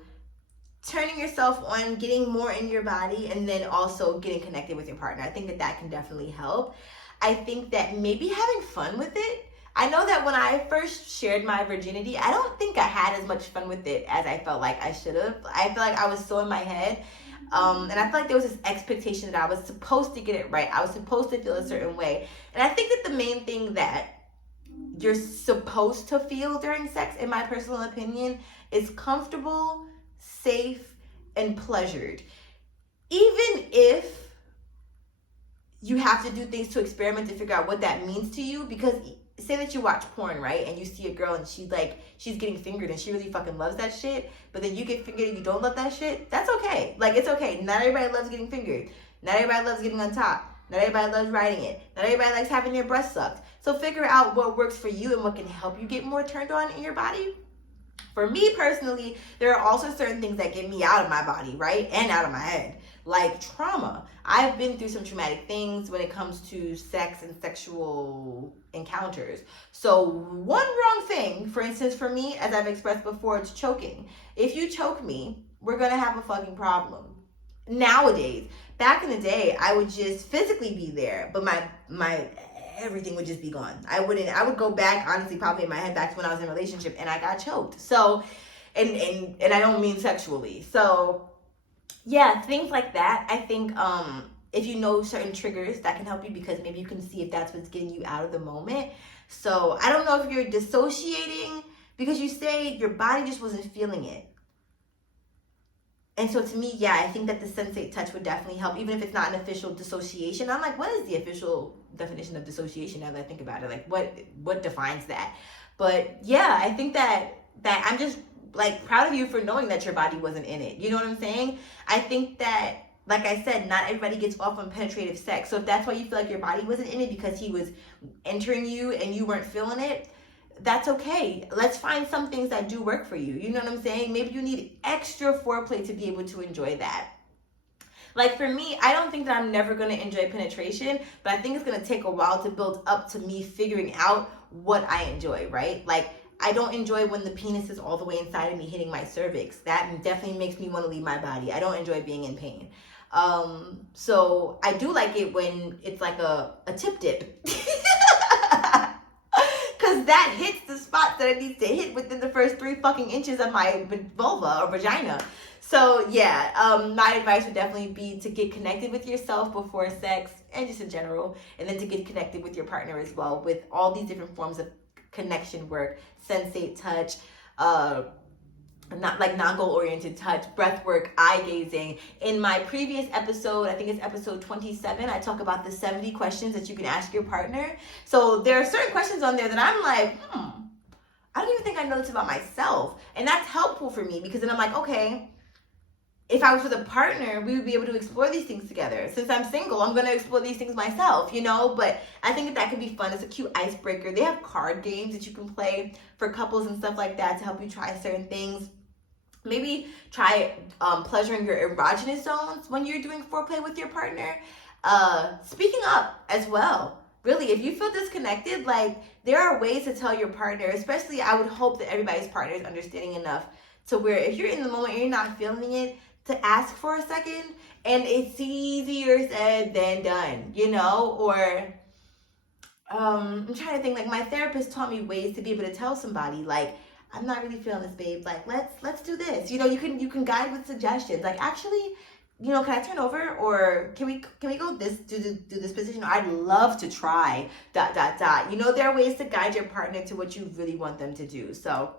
turning yourself on, getting more in your body, and then also getting connected with your partner. I think that that can definitely help. I think that maybe having fun with it. I know that when I first shared my virginity, I don't think I had as much fun with it as I felt like I should have. I feel like I was so in my head. And I feel like there was this expectation that I was supposed to get it right. I was supposed to feel a certain way. And I think that the main thing that you're supposed to feel during sex, in my personal opinion, is comfortable, safe, and pleasured. Even if you have to do things to experiment to figure out what that means to you, because say that you watch porn, right? And you see a girl and she's getting fingered and she really fucking loves that shit, but then you get fingered and you don't love that shit, that's okay. Like, it's okay. Not everybody loves getting fingered. Not everybody loves getting on top. Not everybody loves riding it. Not everybody likes having their breast sucked. So figure out what works for you and what can help you get more turned on in your body. For me personally, there are also certain things that get me out of my body, right? And out of my head. Like trauma. I've been through some traumatic things when it comes to sex and sexual encounters. So one wrong thing, for instance, for me, as I've expressed before, it's choking. If you choke me, we're going to have a fucking problem. Nowadays, back in the day, I would just physically be there, but my everything would just be gone. I would go back, honestly, probably in my head back to when I was in a relationship and I got choked. So, and I don't mean sexually. So, yeah, things like that. I think if you know certain triggers, that can help you, because maybe you can see if that's what's getting you out of the moment. So, I don't know if you're dissociating because you say your body just wasn't feeling it. And so to me, yeah, I think that the sensate touch would definitely help, even if it's not an official dissociation. I'm like, what is the official definition of dissociation now that I think about it? Like, what defines that? But yeah, I think that I'm just like proud of you for knowing that your body wasn't in it. You know what I'm saying? I think that, like I said, not everybody gets off on penetrative sex. So if that's why you feel like your body wasn't in it because he was entering you and you weren't feeling it, that's okay. Let's find some things that do work for you. You know what I'm saying? Maybe you need extra foreplay to be able to enjoy that. Like for me, I don't think that I'm never going to enjoy penetration, but I think it's going to take a while to build up to me figuring out what I enjoy, right? Like, I don't enjoy when the penis is all the way inside of me hitting my cervix. That definitely makes me want to leave my body. I don't enjoy being in pain. So I do like it when it's like a tip dip. Because that hits the spots that it needs to hit within the first 3 fucking inches of my vulva or vagina. So yeah, my advice would definitely be to get connected with yourself before sex and just in general, and then to get connected with your partner as well with all these different forms of connection work, sensate touch, not like non-goal oriented touch, breath work, eye gazing. In my previous episode, I think it's episode 27, I talk about the 70 questions that you can ask your partner. So there are certain questions on there that I'm like, I don't even think I know this about myself. And that's helpful for me because then I'm like, okay, if I was with a partner, we would be able to explore these things together. Since I'm single, I'm going to explore these things myself, you know? But I think that could be fun. It's a cute icebreaker. They have card games that you can play for couples and stuff like that to help you try certain things. Maybe try pleasuring your erogenous zones when you're doing foreplay with your partner. Speaking up as well. Really, if you feel disconnected, like there are ways to tell your partner, especially I would hope that everybody's partner is understanding enough to where if you're in the moment and you're not feeling it, to ask for a second. And it's easier said than done, you know? Or I'm trying to think, like my therapist taught me ways to be able to tell somebody, like, I'm not really feeling this, babe. Like, let's do this. You know, you can guide with suggestions. Like, actually, you know, can I turn over, or can we go do this position? Or I'd love to try ... You know, there are ways to guide your partner to what you really want them to do. So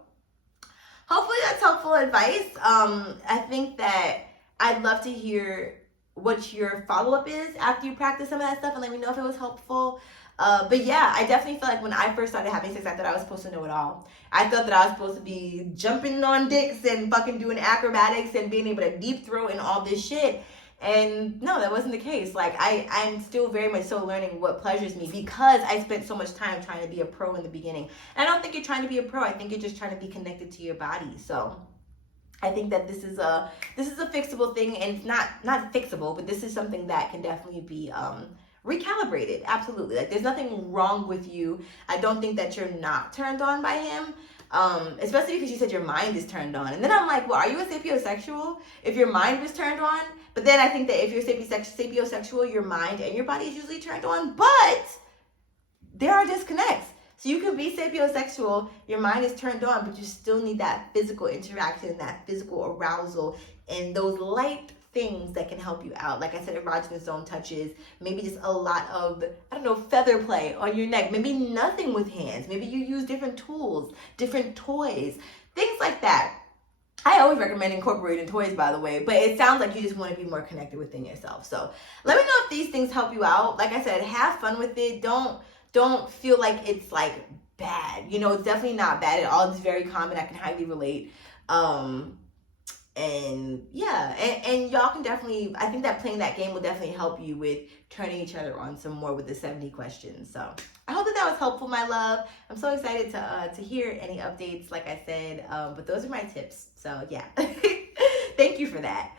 hopefully that's helpful advice. I think that I'd love to hear what your follow-up is after you practice some of that stuff, and let me know if it was helpful. But yeah, I definitely feel like when I first started having sex, I thought I was supposed to know it all. I thought that I was supposed to be jumping on dicks and fucking doing acrobatics and being able to deep throat and all this shit. And no, that wasn't the case. Like I'm still very much so learning what pleasures me because I spent so much time trying to be a pro in the beginning. And I don't think you're trying to be a pro. I think you're just trying to be connected to your body. So I think that this is a fixable thing, and it's not fixable, but this is something that can definitely be recalibrated. Absolutely. Like there's nothing wrong with you. I don't think that you're not turned on by him, especially because you said your mind is turned on. And then I'm like, well, are you a sapiosexual if your mind was turned on? But then I think that if you're sapiosexual, your mind and your body is usually turned on, but there are disconnects. So you could be sapiosexual, your mind is turned on, but you still need that physical interaction, that physical arousal, and those light things that can help you out. Like I said, erogenous zone touches, maybe just a lot of, I don't know, feather play on your neck, maybe nothing with hands, maybe you use different tools, different toys, things like that. I always recommend incorporating toys, by the way, but it sounds like you just want to be more connected within yourself. So let me know if these things help you out. Like I said, have fun with it. Don't feel like it's like bad. You know, it's definitely not bad at all. It's very common. I can highly relate. And yeah, and y'all can definitely, I think that playing that game will definitely help you with turning each other on some more with the 70 questions. So I hope that was helpful, my love. I'm so excited to hear any updates, like I said, but those are my tips. So yeah, thank you for that.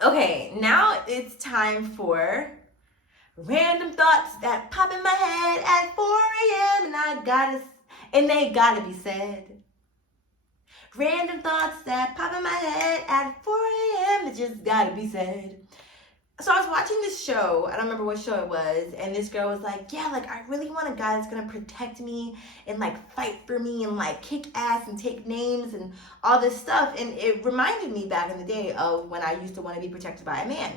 Okay, now it's time for random thoughts that pop in my head at 4 a.m. and they gotta be said. Random thoughts that pop in my head at 4 a.m. that just gotta be said. So I was watching this show, I don't remember what show it was, and this girl was like, yeah, like I really want a guy that's gonna protect me and like fight for me and like kick ass and take names and all this stuff. And it reminded me back in the day of when I used to want to be protected by a man.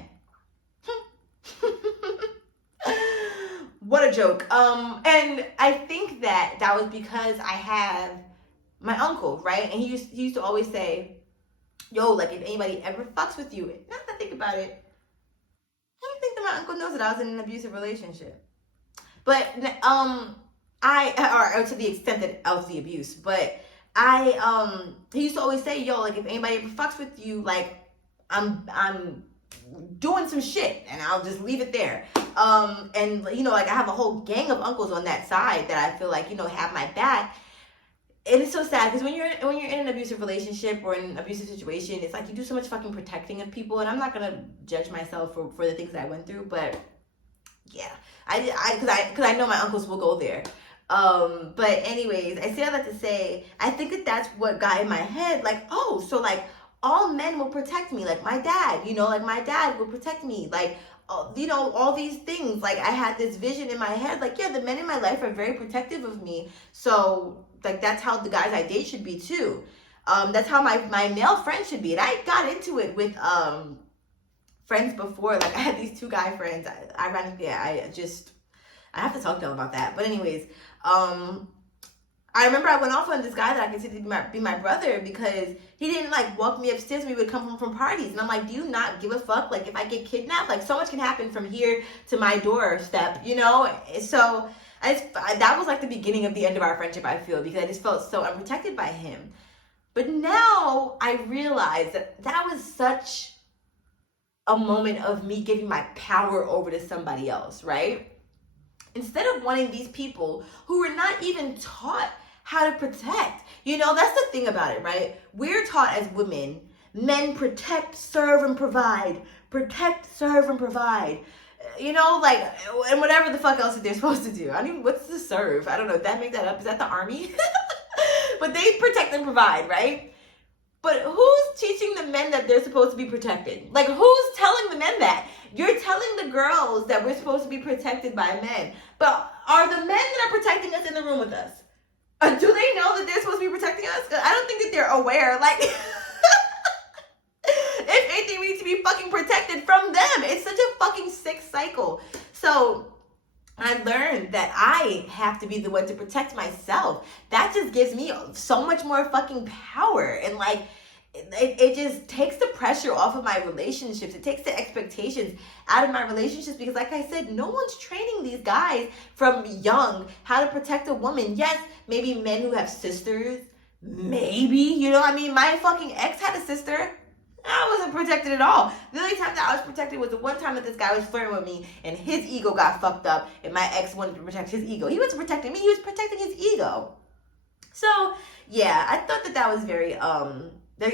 What a joke. And I think that was because I have my uncle, right? And he used to always say, yo, like if anybody ever fucks with you, now that I think about it, I don't think that my uncle knows that I was in an abusive relationship. But or to the extent that I was the abuse, but he used to always say, yo, like if anybody ever fucks with you, like I'm doing some shit and I'll just leave it there. And you know, like I have a whole gang of uncles on that side that I feel like, you know, have my back. And it's so sad because when you're in an abusive relationship or in an abusive situation, it's like you do so much fucking protecting of people. And I'm not gonna judge myself for the things that I went through, but yeah, because I know my uncles will go there. But anyways, I say all that to say, I think that that's what got in my head. Like, oh, so like all men will protect me, like my dad. You know, like my dad will protect me, like. You know, all these things. Like I had this vision in my head, like, yeah, the men in my life are very protective of me. So like that's how the guys I date should be too. That's how my male friends should be. And I got into it with friends before. Like I had these 2 guy friends. Ironically, I have to talk to them about that. But anyways, I remember I went off on this guy that I considered to be my brother because he didn't like walk me upstairs when we would come home from parties. And I'm like, do you not give a fuck? Like if I get kidnapped, like so much can happen from here to my doorstep, you know? So that was like the beginning of the end of our friendship, I feel, because I just felt so unprotected by him. But now I realize that was such a moment of me giving my power over to somebody else, right? Instead of wanting these people who were not even taught how to protect. You know, that's the thing about it, right? We're taught as women, men protect, serve, and provide. Protect, serve, and provide. You know, like, and whatever the fuck else that they're supposed to do. I mean, what's the serve? I don't know. Did that make that up? Is that the army? But they protect and provide, right? But who's teaching the men that they're supposed to be protected? Like, who's telling the men that? You're telling the girls that we're supposed to be protected by men. But are the men that are protecting us in the room with us? Do they know that they're supposed to be protecting us? Because I don't think that they're aware. Like, if anything, we need to be fucking protected from them. It's such a fucking sick cycle. So I learned that I have to be the one to protect myself. That just gives me so much more fucking power. And like, it just takes the pressure off of my relationships. It takes the expectations out of my relationships because, like I said, no one's training these guys from young how to protect a woman. Yes, maybe men who have sisters, maybe, you know, I mean, my fucking ex had a sister. I wasn't protected at all. The only time that I was protected was the one time that this guy was flirting with me and his ego got fucked up and my ex wanted to protect his ego. He wasn't protecting me, he was protecting his ego. So, yeah, I thought that was very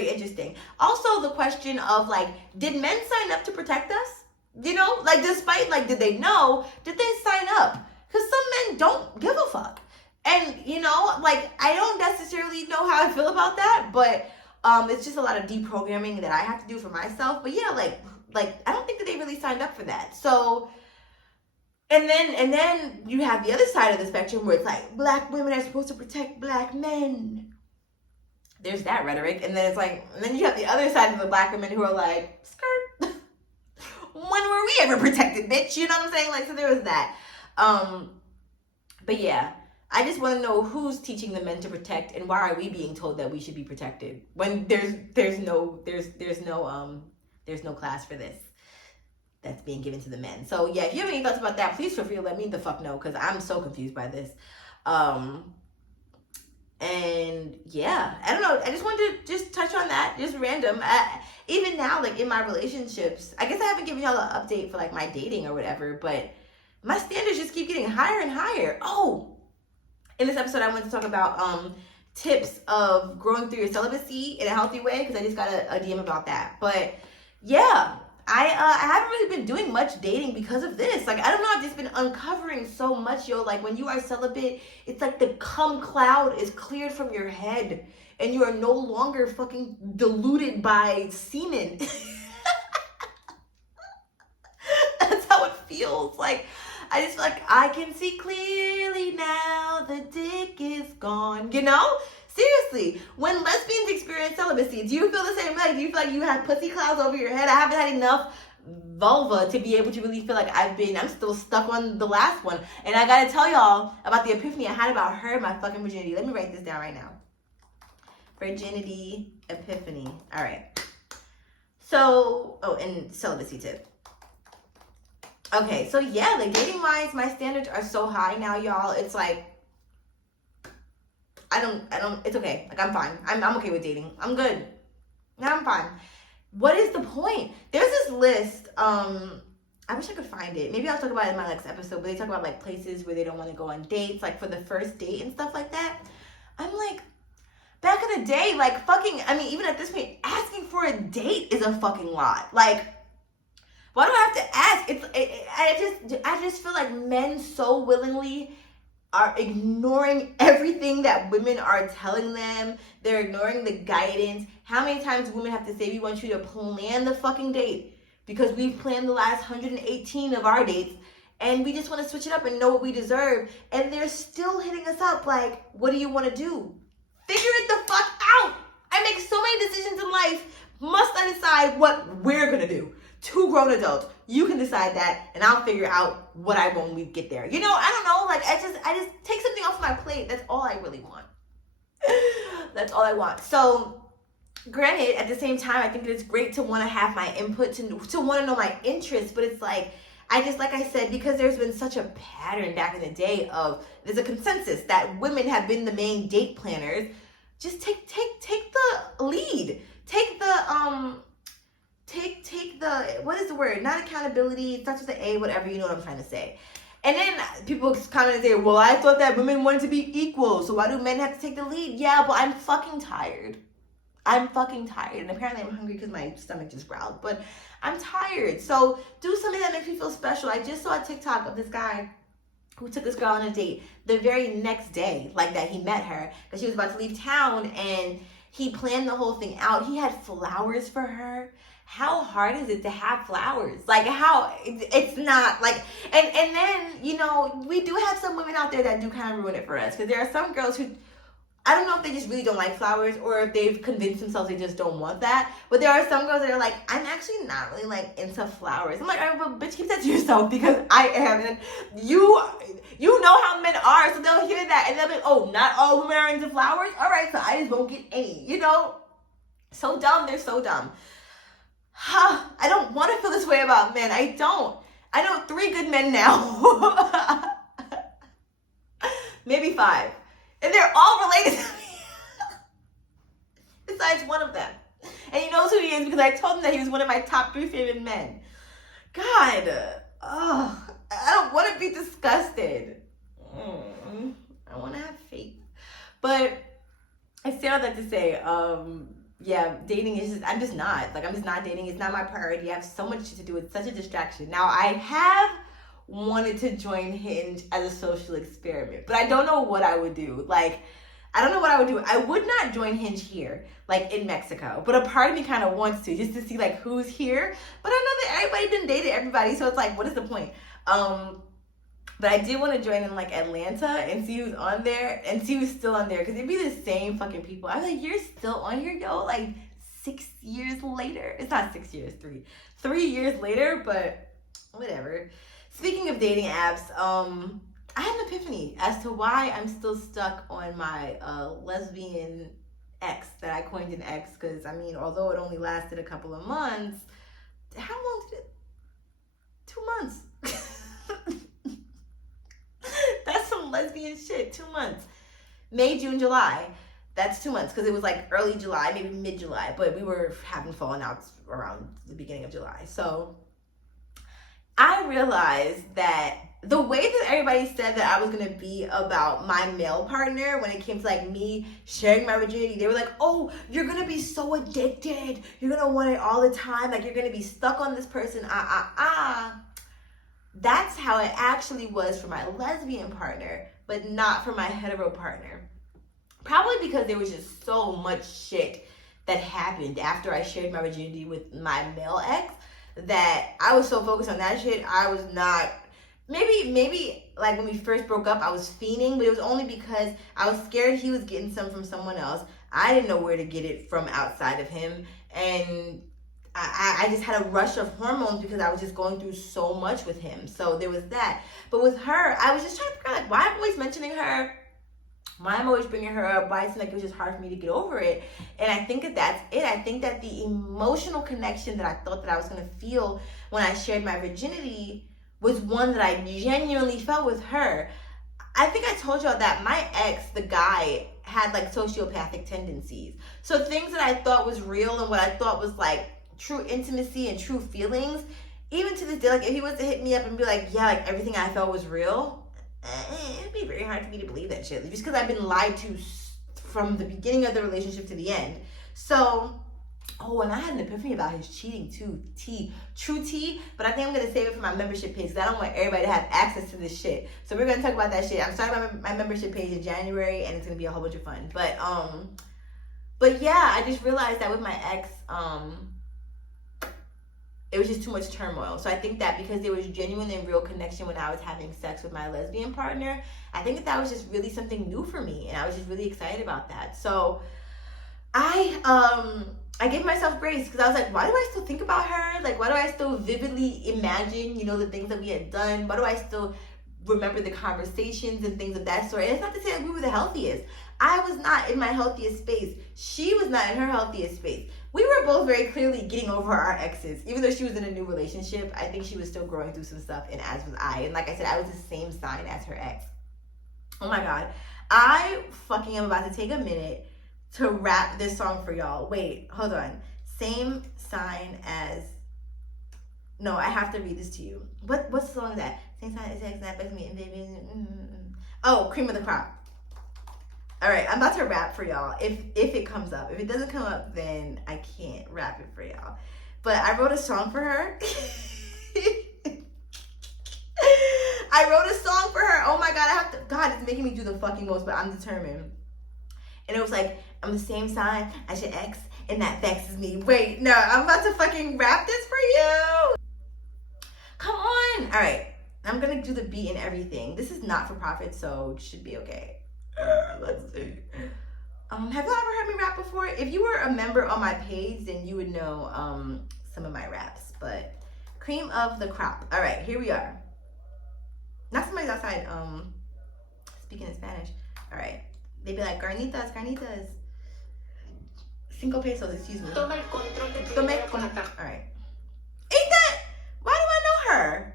interesting. Also, the question of, like, did men sign up to protect us? You know, like, despite, like, did they know? Did they sign up? Because some men don't give a fuck. And, you know, like, I don't necessarily know how I feel about that, but it's just a lot of deprogramming that I have to do for myself. But yeah, like I don't think that they really signed up for that. So, and then you have the other side of the spectrum where it's like, black women are supposed to protect black men. There's that rhetoric. And then it's like, and then you have the other side of the black women who are like, skirt. When were we ever protected, bitch? You know what I'm saying? Like, so there was that. But yeah, I just want to know who's teaching the men to protect, and why are we being told that we should be protected when there's no class for this that's being given to the men. So yeah, if you have any thoughts about that, please feel free to let me the fuck know, because I'm so confused by this. And yeah, I don't know. I just wanted to just touch on that, just random. Even now, like in my relationships, I guess I haven't given y'all an update for like my dating or whatever, but my standards just keep getting higher and higher. Oh, in this episode, I want to talk about tips of growing through your celibacy in a healthy way, because I just got a DM about that. But yeah, I haven't really been doing much dating because of this. Like, I don't know, I've just been uncovering so much, yo. Like, when you are celibate, it's like the cum cloud is cleared from your head, and you are no longer fucking deluded by semen. That's how it feels. Like, I just feel like I can see clearly now, the dick is gone, you know? Seriously, when lesbians experience celibacy, do you feel the same way? Do you feel like you have pussy clouds over your head? I haven't had enough vulva to be able to really feel like I'm still stuck on the last one. And I gotta tell y'all about the epiphany I had about her and my fucking virginity. Let me write this down right now. Virginity epiphany. All right. So, oh, and celibacy tip. Okay, so yeah, like dating wise, my standards are so high now, y'all. It's like, I don't, it's okay. Like, I'm fine. I'm okay with dating. I'm good. Now I'm fine. What is the point? There's this list, I wish I could find it. Maybe I'll talk about it in my next episode, but they talk about like places where they don't want to go on dates, like for the first date and stuff like that. I'm like, back in the day, like fucking, I mean, even at this point, asking for a date is a fucking lot. Like, why do I have to ask? I just feel like men so willingly are ignoring everything that women are telling them. They're ignoring the guidance. How many times women have to say, we want you to plan the fucking date because we've planned the last 118 of our dates and we just want to switch it up and know what we deserve. And they're still hitting us up like, what do you want to do? Figure it the fuck out. I I make so many decisions in life. Must I decide what we're gonna do? Two grown adults. You can decide that, and I'll figure out what I want when we get there. You know, I don't know. Like, I just take something off my plate. That's all I really want. That's all I want. So, granted, at the same time, I think it's great to want to have my input, to want to know my interests, but it's like, like I said, because there's been such a pattern back in the day of, there's a consensus that women have been the main date planners. Just take the lead. Take the, what is the word? Not accountability, it starts with the A, whatever, you know what I'm trying to say. And then people comment and say, well, I thought that women wanted to be equal, so why do men have to take the lead? Yeah, but I'm fucking tired. I'm fucking tired. And apparently I'm hungry because my stomach just growled. But I'm tired. So do something that makes me feel special. I just saw a TikTok of this guy who took this girl on a date the very next day, like that he met her, because she was about to leave town, and he planned the whole thing out. He had flowers for her. How hard is it to have flowers? Like, how, it's not like, and then, you know, we do have some women out there that do kind of ruin it for us, because there are some girls who, I don't know if they just really don't like flowers, or if they've convinced themselves they just don't want that, but there are some girls that are like, I'm actually not really like into flowers. I'm like, all right, well, bitch, keep that to yourself, because I am, and you know how men are, so they'll hear that, and they'll be like, oh, not all women are into flowers? All right, so I just won't get any, you know? So dumb, they're so dumb. I don't want to feel this way about men. I don't. I know 3 good men now. Maybe 5. And they're all related to me. Besides one of them. And he knows who he is because I told him that he was one of my top 3 favorite men. God. I don't want to be disgusted. I want to have faith. But I say all that to say, yeah, dating is just, I'm just not dating. It's not my priority. I have so much to do. It's such a distraction. Now, I have wanted to join Hinge as a social experiment, but I don't know what I would do. Like, I don't know what I would do. I would not join Hinge here, like in Mexico, but a part of me kind of wants to, just to see like who's here. But I know that everybody didn't date everybody, so it's like, what is the point? But I did want to join in like Atlanta and see who's on there and see who's still on there, because it'd be the same fucking people. I was like, you're still on here, yo? Like 6 years later? It's not 6 years, 3. 3 years later, but whatever. Speaking of dating apps, I had an epiphany as to why I'm still stuck on my lesbian ex that I coined an ex, because I mean, although it only lasted a couple of months, how long did it? 2 months. That's some lesbian shit. 2 months. May, June, July. That's 2 months, because it was like early July, maybe mid-July, but we were having fallen outs around the beginning of July. So I realized that the way that everybody said that I was going to be about my male partner when it came to like me sharing my virginity, they were like, oh, you're going to be so addicted. You're going to want it all the time. Like, you're going to be stuck on this person. That's how it actually was for my lesbian partner, but not for my hetero partner. Probably because there was just so much shit that happened after I shared my virginity with my male ex that I was so focused on that shit, I was not, maybe like when we first broke up, I was fiending, but it was only because I was scared he was getting some from someone else. I didn't know where to get it from outside of him, and I just had a rush of hormones because I was just going through so much with him. So there was that. But with her, I was just trying to figure out, like, why I'm always mentioning her, why I'm always bringing her up, why it seemed like it was just hard for me to get over it. And I think that that's it. I think that the emotional connection that I thought that I was going to feel when I shared my virginity was one that I genuinely felt with her. I think I told y'all that my ex, the guy, had like sociopathic tendencies. So things that I thought was real and what I thought was like true intimacy and true feelings, even to this day, like if he was to hit me up and be like, yeah, like everything I felt was real, it'd be very hard for me to believe that shit, just because I've been lied to from the beginning of the relationship to the end. So, oh, and I had an epiphany about his cheating too, true tea, but I think I'm gonna save it for my membership page because I don't want everybody to have access to this shit. So we're gonna talk about that shit. I'm starting my membership page in January, and it's gonna be a whole bunch of fun. But yeah, I just realized that with my ex, it was just too much turmoil. So I think that because there was genuine and real connection when I was having sex with my lesbian partner, I think that was just really something new for me, and I was just really excited about that. So I gave myself grace because I was like, why do I still think about her? Like, why do I still vividly imagine, you know, the things that we had done? Why do I still remember the conversations and things of that sort? And it's not to say that we were the healthiest. I was not in my healthiest space. She was not in her healthiest space. We were both very clearly getting over our exes. Even though she was in a new relationship, I think she was still growing through some stuff, and as was I. And like I said, I was the same sign as her ex. Oh my God. I fucking am about to take a minute to rap this song for y'all. Wait, hold on. Same sign as... No, I have to read this to you. What's the song is that? Same sign as ex, not best me, and baby. Oh, Cream of the Crop. All right, I'm about to rap for y'all. If it comes up. If it doesn't come up, then I can't rap it for y'all. But I wrote a song for her. I wrote a song for her. Oh my God, God, it's making me do the fucking most, but I'm determined. And it was like, I'm the same sign as your ex, and that vexes me. Wait, no, I'm about to fucking rap this for you. Come on. All right, I'm gonna do the beat and everything. This is not for profit, so it should be okay. Let's see. Have y'all ever heard me rap before? If you were a member on my page, then you would know some of my raps. But Cream of the Crop. All right, here we are. Not somebody's outside speaking in Spanish. All right. They be like, carnitas, carnitas. 5 pesos, excuse me. Toma el control de tu dinero con acá. All right. Ain't that? Why do I know her?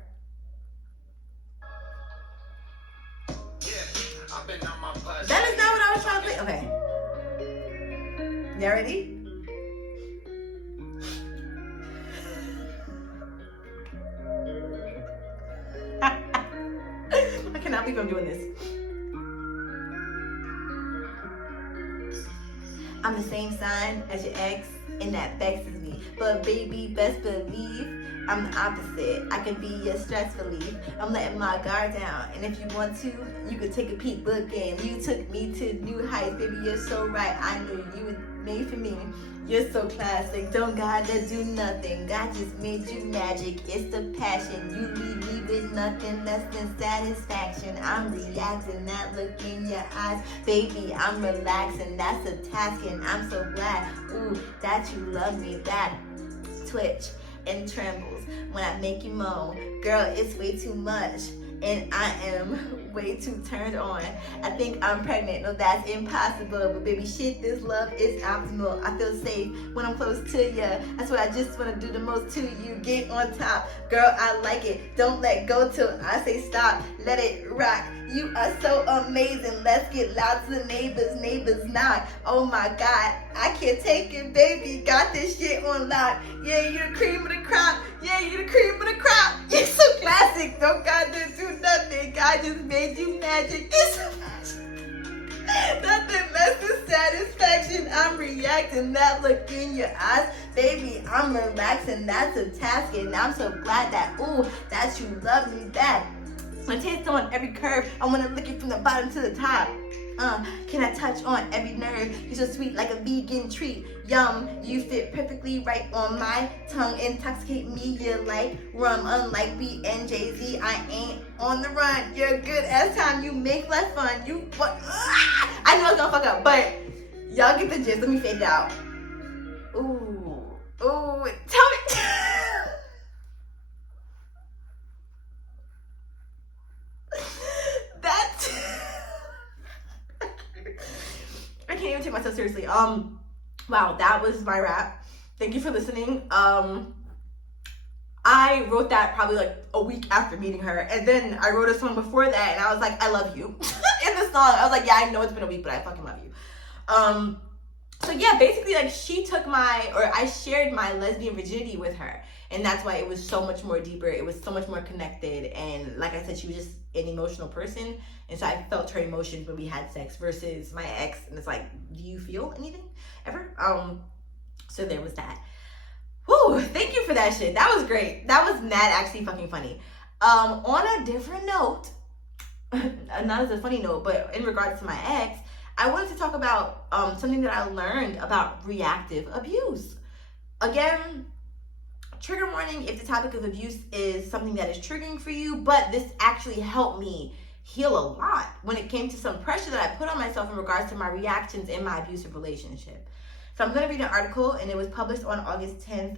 That is not what I was trying to play. Okay. Y'all ready? I cannot believe I'm doing this. I'm the same sign as your ex, and that vexes me. But baby, best believe I'm the opposite. I can be your stress relief. I'm letting my guard down, and if you want to, you could take a peek. Look in. You took me to new heights, baby. You're so right. I knew you were made for me. You're so classic. Don't gotta do nothing. God just made you magic. It's the passion. You leave me with nothing less than satisfaction. I'm reacting, that look in your eyes. Baby, I'm relaxing. That's a task, and I'm so glad, ooh, that you love me. That twitch and trembles when I make you moan. Girl, it's way too much, and I am way too turned on. I think I'm pregnant. No, that's impossible. But baby, shit, this love is optimal. I feel safe when I'm close to you. That's why I just want to do the most to you. Get on top. Girl, I like it. Don't let go till I say stop. Let it rock. You are so amazing. Let's get loud to the neighbors. Neighbors knock. Oh my God, I can't take it, baby. Got this shit on lock. Yeah, you're the cream of the crop. Yeah, you're the cream of the crop. You're so classic. Don't gotta do nothing. God just made you magic. It's so magic. Nothing less than satisfaction. I'm reacting, that look in your eyes. Baby, I'm relaxing. That's a task, and I'm so glad that, ooh, that you love me back. My taste on every curve. I wanna lick it from the bottom to the top. Can I touch on every nerve? You're so sweet like a vegan treat. Yum, you fit perfectly right on my tongue. Intoxicate me, you're like rum. Unlike B and Jay-Z, I ain't on the run. You're good as time, you make life fun. You what? I know I was gonna fuck up, but y'all get the gist. Let me fade it out. Ooh, ooh, tell me. I can't even take myself seriously. Wow, that was my rap. Thank you for listening. I wrote that probably like a week after meeting her, and then I wrote a song before that, and I was like, I love you. In the song, I was like, yeah, I know it's been a week, but I fucking love you. So yeah, basically, like, I shared my lesbian virginity with her, and that's why it was so much more deeper. It was so much more connected, and like I said, she was just an emotional person, and so I felt her emotions when we had sex versus my ex, and it's like, do you feel anything ever? So there was that. Whew, thank you for that shit. That was great. That was mad actually fucking funny. On a different note, not as a funny note, but in regards to my ex, I wanted to talk about something that I learned about reactive abuse. Again, trigger warning if the topic of abuse is something that is triggering for you, but this actually helped me heal a lot when it came to some pressure that I put on myself in regards to my reactions in my abusive relationship. So I'm going to read an article, and it was published on August 10th,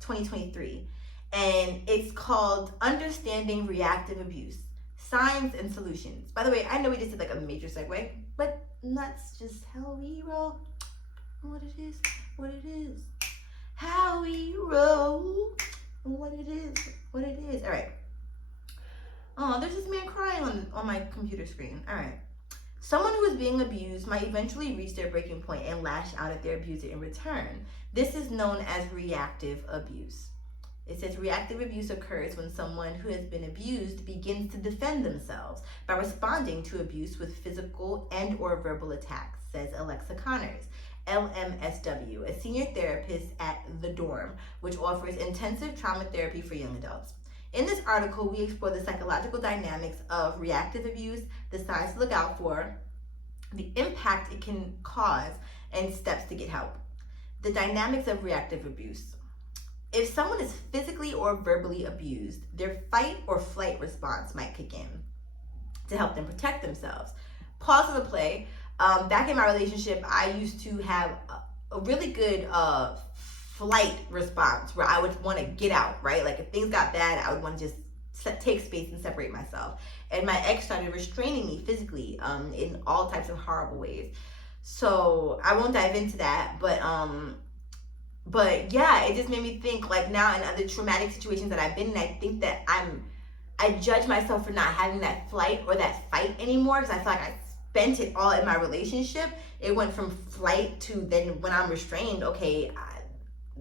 2023. And it's called Understanding Reactive Abuse, Signs and Solutions. By the way, I know we just did like a major segue, but that's just how we roll. What it is, what it is. How we roll. What it is, what it is. All right. Oh, there's this man crying on my computer screen. All right. Someone who is being abused might eventually reach their breaking point and lash out at their abuser in return. This is known as reactive abuse. It says reactive abuse occurs when someone who has been abused begins to defend themselves by responding to abuse with physical and or verbal attacks, says Alexa Connors, LMSW, a senior therapist at The Dorm, which offers intensive trauma therapy for young adults. In this article, we explore the psychological dynamics of reactive abuse, the signs to look out for, the impact it can cause, and steps to get help. The dynamics of reactive abuse. If someone is physically or verbally abused, their fight or flight response might kick in to help them protect themselves. Pause of the play. Back in my relationship, I used to have a really good flight response where I would want to get out, right? Like if things got bad, I would want to just take space and separate myself. And my ex started restraining me physically in all types of horrible ways. So I won't dive into that, but yeah, it just made me think, like, now in other traumatic situations that I've been in, I think that I judge myself for not having that flight or that fight anymore, because I feel like I spent it all in my relationship. It went from flight to then when I'm restrained, okay,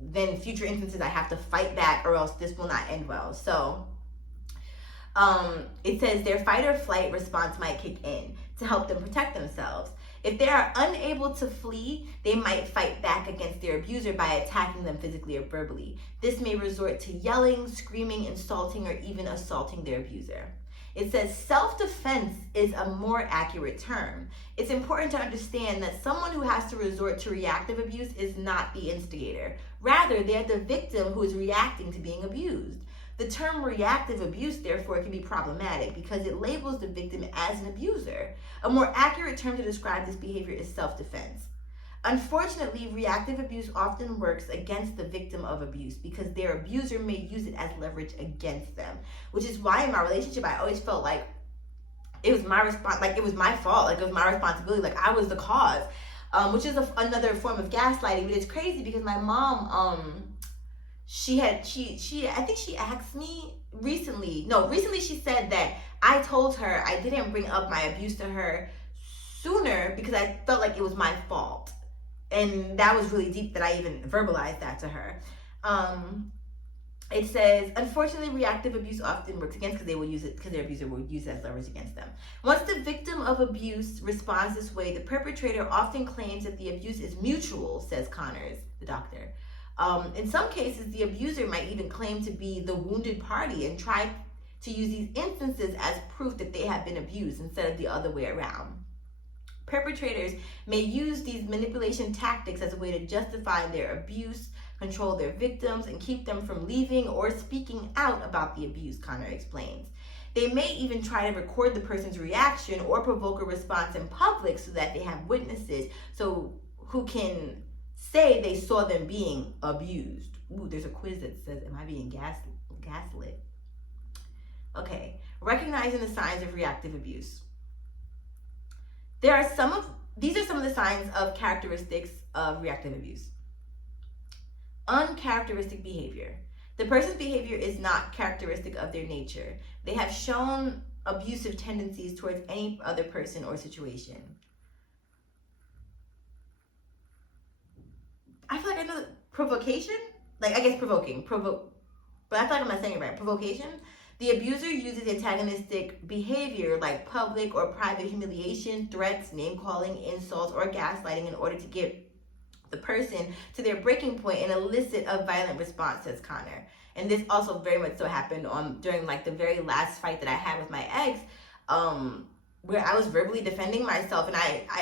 then future instances I have to fight back or else this will not end well. So it says their fight or flight response might kick in to help them protect themselves. If they are unable to flee, they might fight back against their abuser by attacking them physically or verbally. This may resort to yelling, screaming, insulting, or even assaulting their abuser. It says self-defense is a more accurate term. It's important to understand that someone who has to resort to reactive abuse is not the instigator. Rather, they are the victim who is reacting to being abused. The term reactive abuse, therefore, can be problematic because it labels the victim as an abuser. A more accurate term to describe this behavior is self-defense. Unfortunately, reactive abuse often works against the victim of abuse because their abuser may use it as leverage against them, which is why in my relationship, I always felt like it was my response, like it was my fault, like it was my responsibility, like I was the cause, which is another form of gaslighting. But it's crazy because my mom, I think she asked me recently she said that I told her I didn't bring up my abuse to her sooner because I felt like it was my fault. And that was really deep that I even verbalized that to her. It says, unfortunately, reactive abuse often works against because their abuser will use it as leverage against them. Once the victim of abuse responds this way, the perpetrator often claims that the abuse is mutual, says Connors, the doctor. In some cases, the abuser might even claim to be the wounded party and try to use these instances as proof that they have been abused instead of the other way around. Perpetrators may use these manipulation tactics as a way to justify their abuse, control their victims, and keep them from leaving or speaking out about the abuse, Connor explains. They may even try to record the person's reaction or provoke a response in public so that they have witnesses who can say they saw them being abused. Ooh, there's a quiz that says, am I being gaslit? Okay, recognizing the signs of reactive abuse. These are some of the signs of characteristics of reactive abuse. Uncharacteristic behavior. The person's behavior is not characteristic of their nature. They have shown abusive tendencies towards any other person or situation. I feel like I know provocation. Like, I guess provoking. But I feel like I'm not saying it right. Provocation. The abuser uses antagonistic behavior like public or private humiliation, threats, name-calling, insults, or gaslighting in order to get the person to their breaking point and elicit a violent response, says Connor. And this also very much so happened during like the very last fight that I had with my ex, where I was verbally defending myself, and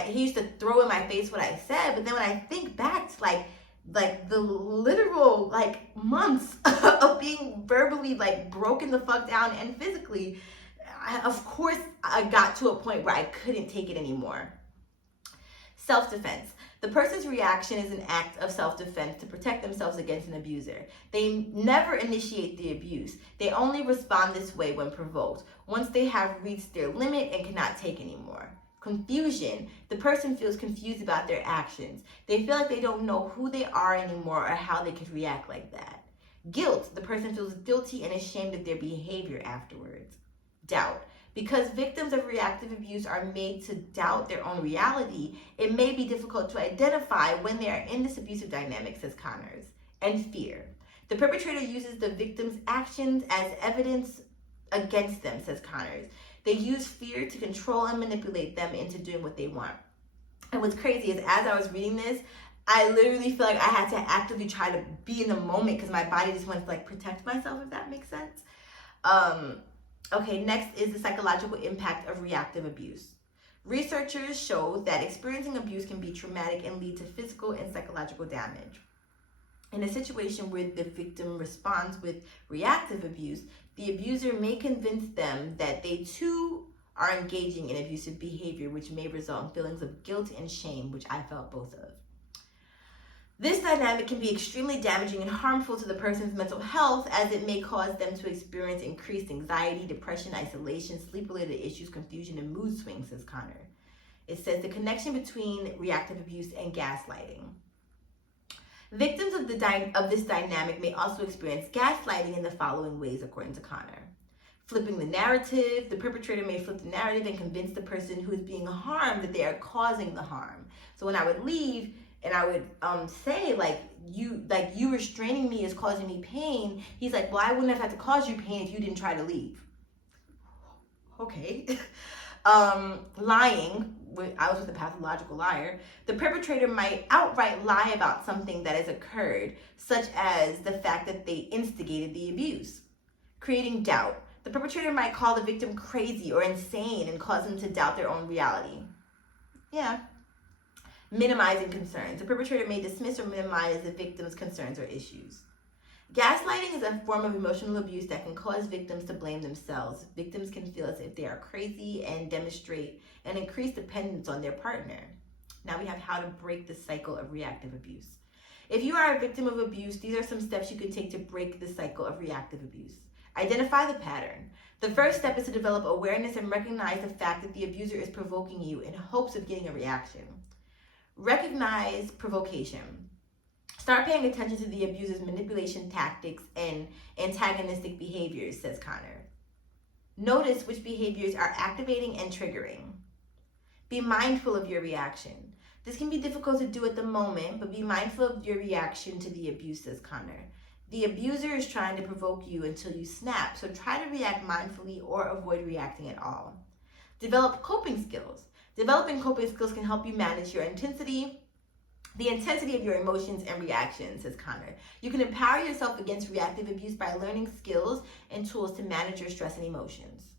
he used to throw in my face what I said. But then when I think back to like the literal like months of being verbally like broken the fuck down and physically, of course I got to a point where I couldn't take it anymore. Self-defense. The The person's reaction is an act of self-defense to protect themselves against an abuser. They never initiate the abuse. They only respond this way when provoked, once they have reached their limit and cannot take anymore. Confusion. The person feels confused about their actions. They feel like they don't know who they are anymore or how they could react like that. Guilt. The person feels guilty and ashamed of their behavior afterwards. Doubt. Because victims of reactive abuse are made to doubt their own reality, it may be difficult to identify when they are in this abusive dynamic, says Connors. And fear. The perpetrator uses the victim's actions as evidence against them, says Connors. They use fear to control and manipulate them into doing what they want. And what's crazy is, as I was reading this, I literally feel like I had to actively try to be in the moment because my body just wants to like protect myself, if that makes sense. Okay, next is the psychological impact of reactive abuse. Researchers show that experiencing abuse can be traumatic and lead to physical and psychological damage. In a situation where the victim responds with reactive abuse, the abuser may convince them that they too are engaging in abusive behavior, which may result in feelings of guilt and shame, which I felt both of. This dynamic can be extremely damaging and harmful to the person's mental health, as it may cause them to experience increased anxiety, depression, isolation, sleep-related issues, confusion, and mood swings, says Connor. It says the connection between reactive abuse and gaslighting. Victims of this dynamic may also experience gaslighting in the following ways, according to Connor. Flipping the narrative. The perpetrator may flip the narrative and convince the person who is being harmed that they are causing the harm. So when I would leave, and I would say, you restraining me is causing me pain. He's like, well, I wouldn't have had to cause you pain if you didn't try to leave. Okay. Lying. I was with a pathological liar. The perpetrator might outright lie about something that has occurred, such as the fact that they instigated the abuse. Creating doubt. The perpetrator might call the victim crazy or insane and cause them to doubt their own reality. Yeah. Minimizing concerns. The perpetrator may dismiss or minimize the victim's concerns or issues. Gaslighting is a form of emotional abuse that can cause victims to blame themselves. Victims can feel as if they are crazy and demonstrate an increased dependence on their partner. Now we have how to break the cycle of reactive abuse. If you are a victim of abuse, these are some steps you can take to break the cycle of reactive abuse. Identify the pattern. The first step is to develop awareness and recognize the fact that the abuser is provoking you in hopes of getting a reaction. Recognize provocation. Start paying attention to the abuser's manipulation tactics and antagonistic behaviors, says Connor. Notice which behaviors are activating and triggering. Be mindful of your reaction. This can be difficult to do at the moment, but be mindful of your reaction to the abuse, says Connor. The abuser is trying to provoke you until you snap, so try to react mindfully or avoid reacting at all. Develop coping skills. Developing coping skills can help you manage the intensity of your emotions and reactions, says Connor. You can empower yourself against reactive abuse by learning skills and tools to manage your stress and emotions.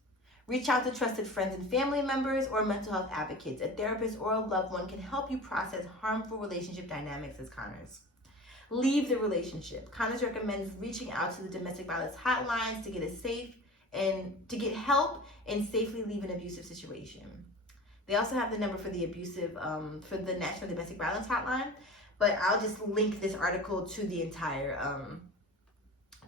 Reach out to trusted friends and family members or mental health advocates. A therapist or a loved one can help you process harmful relationship dynamics, says Connors. Leave the relationship. Connors recommends reaching out to the domestic violence hotlines to get help and safely leave an abusive situation. They also have the number for the for the National Domestic Violence Hotline, but I'll just link this article to the entire,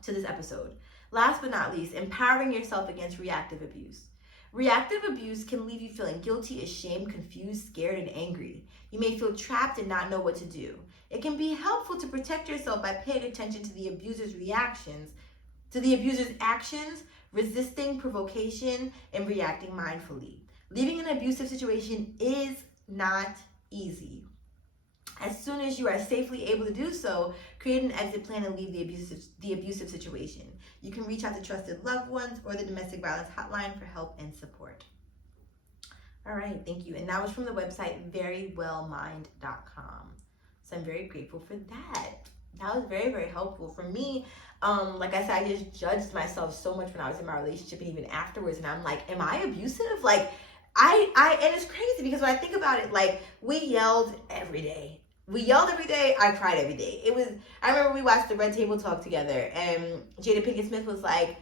to this episode. Last but not least, empowering yourself against reactive abuse. Reactive abuse can leave you feeling guilty, ashamed, confused, scared, and angry. You may feel trapped and not know what to do. It can be helpful to protect yourself by paying attention to the abuser's actions, resisting provocation, and reacting mindfully. Leaving an abusive situation is not easy. As soon as you are safely able to do so, create an exit plan and leave the abusive situation. You can reach out to trusted loved ones or the domestic violence hotline for help and support. All right, thank you. And that was from the website verywellmind.com. So I'm very grateful for that. That was very, very helpful for me. Like I said, I just judged myself so much when I was in my relationship and even afterwards. And I'm like, am I abusive? And it's crazy because when I think about it, we yelled every day. I cried every day. I remember we watched the Red Table Talk together and Jada Pinkett Smith was like,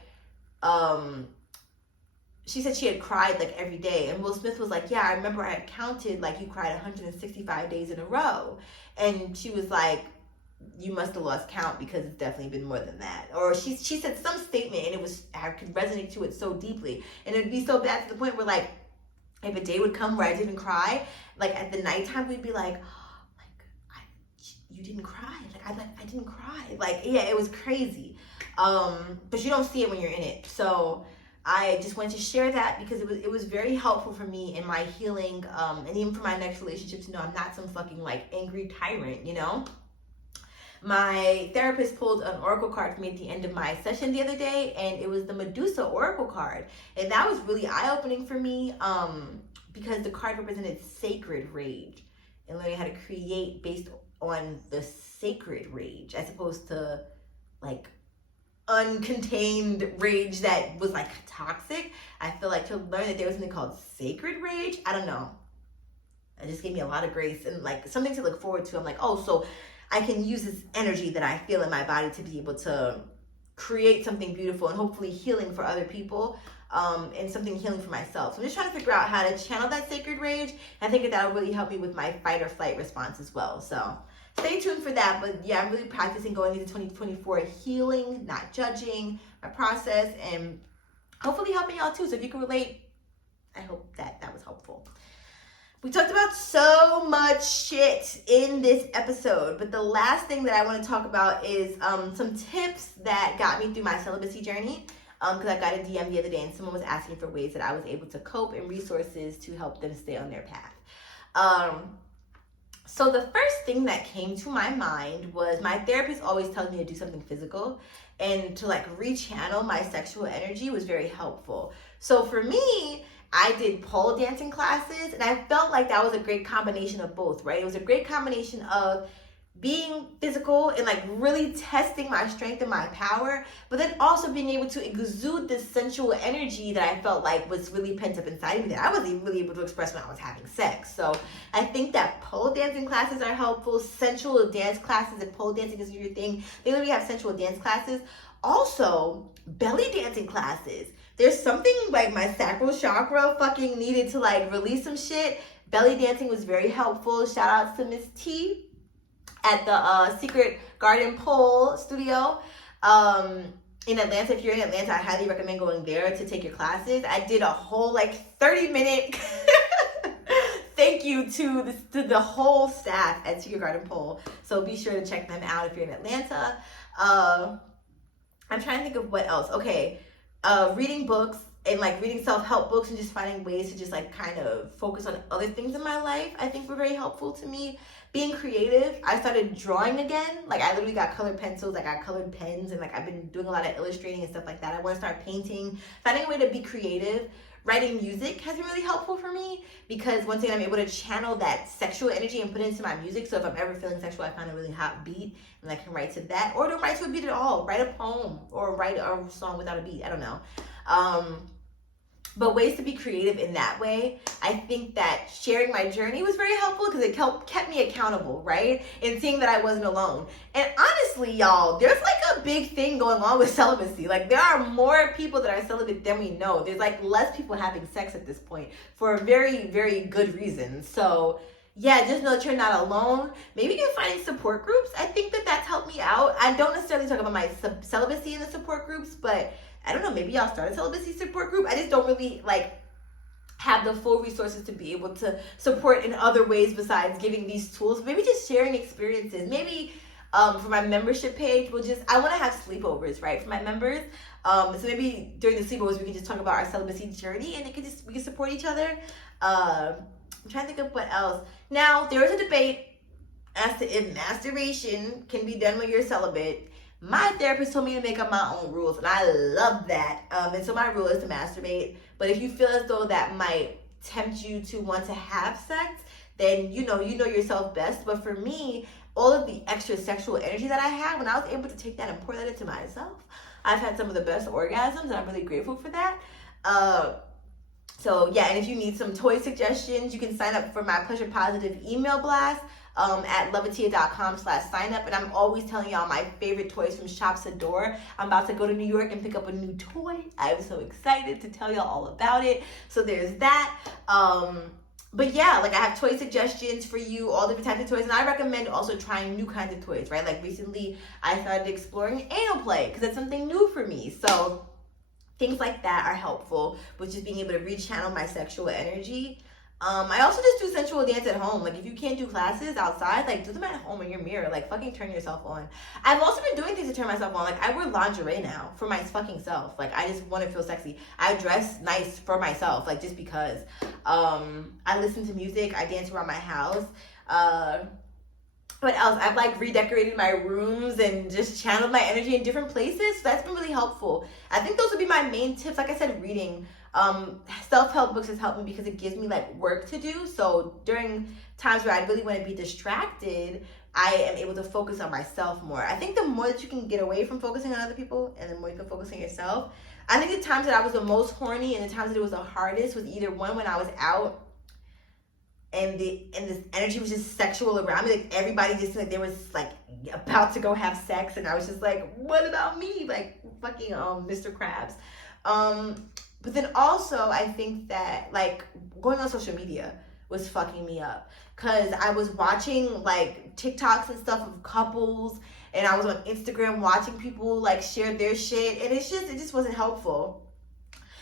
she said she had cried like every day. And Will Smith was like, yeah, I remember I had counted like you cried 165 days in a row. And she was like, you must have lost count because it's definitely been more than that. Or she said some statement and I could resonate to it so deeply. And it would be so bad to the point where like, if a day would come where I didn't cry, like at the nighttime, we'd be like, you didn't cry. I didn't cry. Like, yeah, it was crazy. But you don't see it when you're in it. So I just wanted to share that because it was very helpful for me in my healing, and even for my next relationship to know I'm not some fucking like angry tyrant, you know? My therapist pulled an oracle card for me at the end of my session the other day, and it was the Medusa oracle card. And that was really eye-opening for me, because the card represented sacred rage and learning how to create based on the sacred rage as opposed to like uncontained rage that was like toxic. I feel like to learn that there was something called sacred rage, I don't know. It just gave me a lot of grace and like something to look forward to. I'm like, oh, so I can use this energy that I feel in my body to be able to create something beautiful and hopefully healing for other people, and something healing for myself. So I'm just trying to figure out how to channel that sacred rage. I think that will really help me with my fight or flight response as well. So stay tuned for that. But yeah, I'm really practicing going into 2024, healing, not judging my process, and hopefully helping y'all too. So if you can relate, I hope that was helpful. We talked about so much shit in this episode, but the last thing that I want to talk about is some tips that got me through my celibacy journey, because I got a DM the other day and someone was asking for ways that I was able to cope and resources to help them stay on their path. So the first thing that came to my mind was my therapist always tells me to do something physical, and to like rechannel my sexual energy was very helpful. So for me, I did pole dancing classes, and I felt like that was a great combination of both, right? It was a great combination of being physical and like really testing my strength and my power, but then also being able to exude this sensual energy that I felt like was really pent up inside of me that I wasn't really able to express when I was having sex. So I think that pole dancing classes are helpful. Sensual dance classes, if pole dancing is your thing, they literally have sensual dance classes. Also, belly dancing classes. There's something like my sacral chakra fucking needed to like release some shit. Belly dancing was very helpful. Shout out to Miss T at the Secret Garden Pole Studio in Atlanta. If you're in Atlanta, I highly recommend going there to take your classes. I did a whole like 30-minute thank you to the whole staff at Secret Garden Pole. So be sure to check them out if you're in Atlanta. I'm trying to think of what else. Okay. Reading books and like reading self-help books and just finding ways to just like kind of focus on other things in my life, I think were very helpful to me. Being creative, I started drawing again. Like I literally got colored pencils, I got colored pens, and like I've been doing a lot of illustrating and stuff like that. I want to start painting, finding a way to be creative. Writing music has been really helpful for me because once again, I'm able to channel that sexual energy and put it into my music. So if I'm ever feeling sexual, I find a really hot beat and I can write to that, or don't write to a beat at all. Write a poem or write a song without a beat. I don't know. But ways to be creative in that way. I think that sharing my journey was very helpful because it kept me accountable, right? And seeing that I wasn't alone. And honestly, y'all, there's like a big thing going on with celibacy. Like there are more people that are celibate than we know. There's like less people having sex at this point for very, very good reasons. So yeah, just know that you're not alone. Maybe you can find support groups. I think that that's helped me out. I don't necessarily talk about my celibacy in the support groups, but I don't know, maybe y'all start a celibacy support group. I just don't really like have the full resources to be able to support in other ways besides giving these tools. Maybe just sharing experiences. Maybe for my membership page, I want to have sleepovers, right, for my members. So maybe during the sleepovers, we can just talk about our celibacy journey and we can support each other. I'm trying to think of what else. Now, there is a debate as to if masturbation can be done when you're celibate. My therapist told me to make up my own rules, and I love that. And so my rule is to masturbate. But if you feel as though that might tempt you to want to have sex, then you know yourself best. But for me, all of the extra sexual energy that I have, when I was able to take that and pour that into myself, I've had some of the best orgasms, and I'm really grateful for that. So yeah, and if you need some toy suggestions, you can sign up for my Pleasure Positive email blast. at loveatiya.com/sign up. And I'm always telling y'all my favorite toys from Shops Adore. I'm about to go to New York and pick up a new toy. I'm so excited to tell y'all all about it. So there's that. But yeah, like I have toy suggestions for you, all different types of toys. And I recommend also trying new kinds of toys, right? Like recently I started exploring anal play because it's something new for me. So things like that are helpful with just being able to rechannel my sexual energy. I also just do sensual dance at home. Like if you can't do classes outside, like do them at home in your mirror. Like fucking turn yourself on. I've also been doing things to turn myself on. Like I wear lingerie now for my fucking self. Like I just want to feel sexy. I dress nice for myself, like just because. I listen to music. I dance around my house. What else? I've like redecorated my rooms and just channeled my energy in different places. So that's been really helpful. I think those would be my main tips. Like I said, reading. Self-help books has helped me because it gives me like work to do. So during times where I really want to be distracted, I am able to focus on myself more. I think the more that you can get away from focusing on other people and the more you can focus on yourself. I think the times that I was the most horny and the times that it was the hardest was either one when I was out and this energy was just sexual around me. Like everybody just like they was like about to go have sex and I was just like, what about me? Like fucking Mr. Krabs. But then also I think that like going on social media was fucking me up because I was watching like TikToks and stuff of couples and I was on Instagram watching people like share their shit and it just wasn't helpful.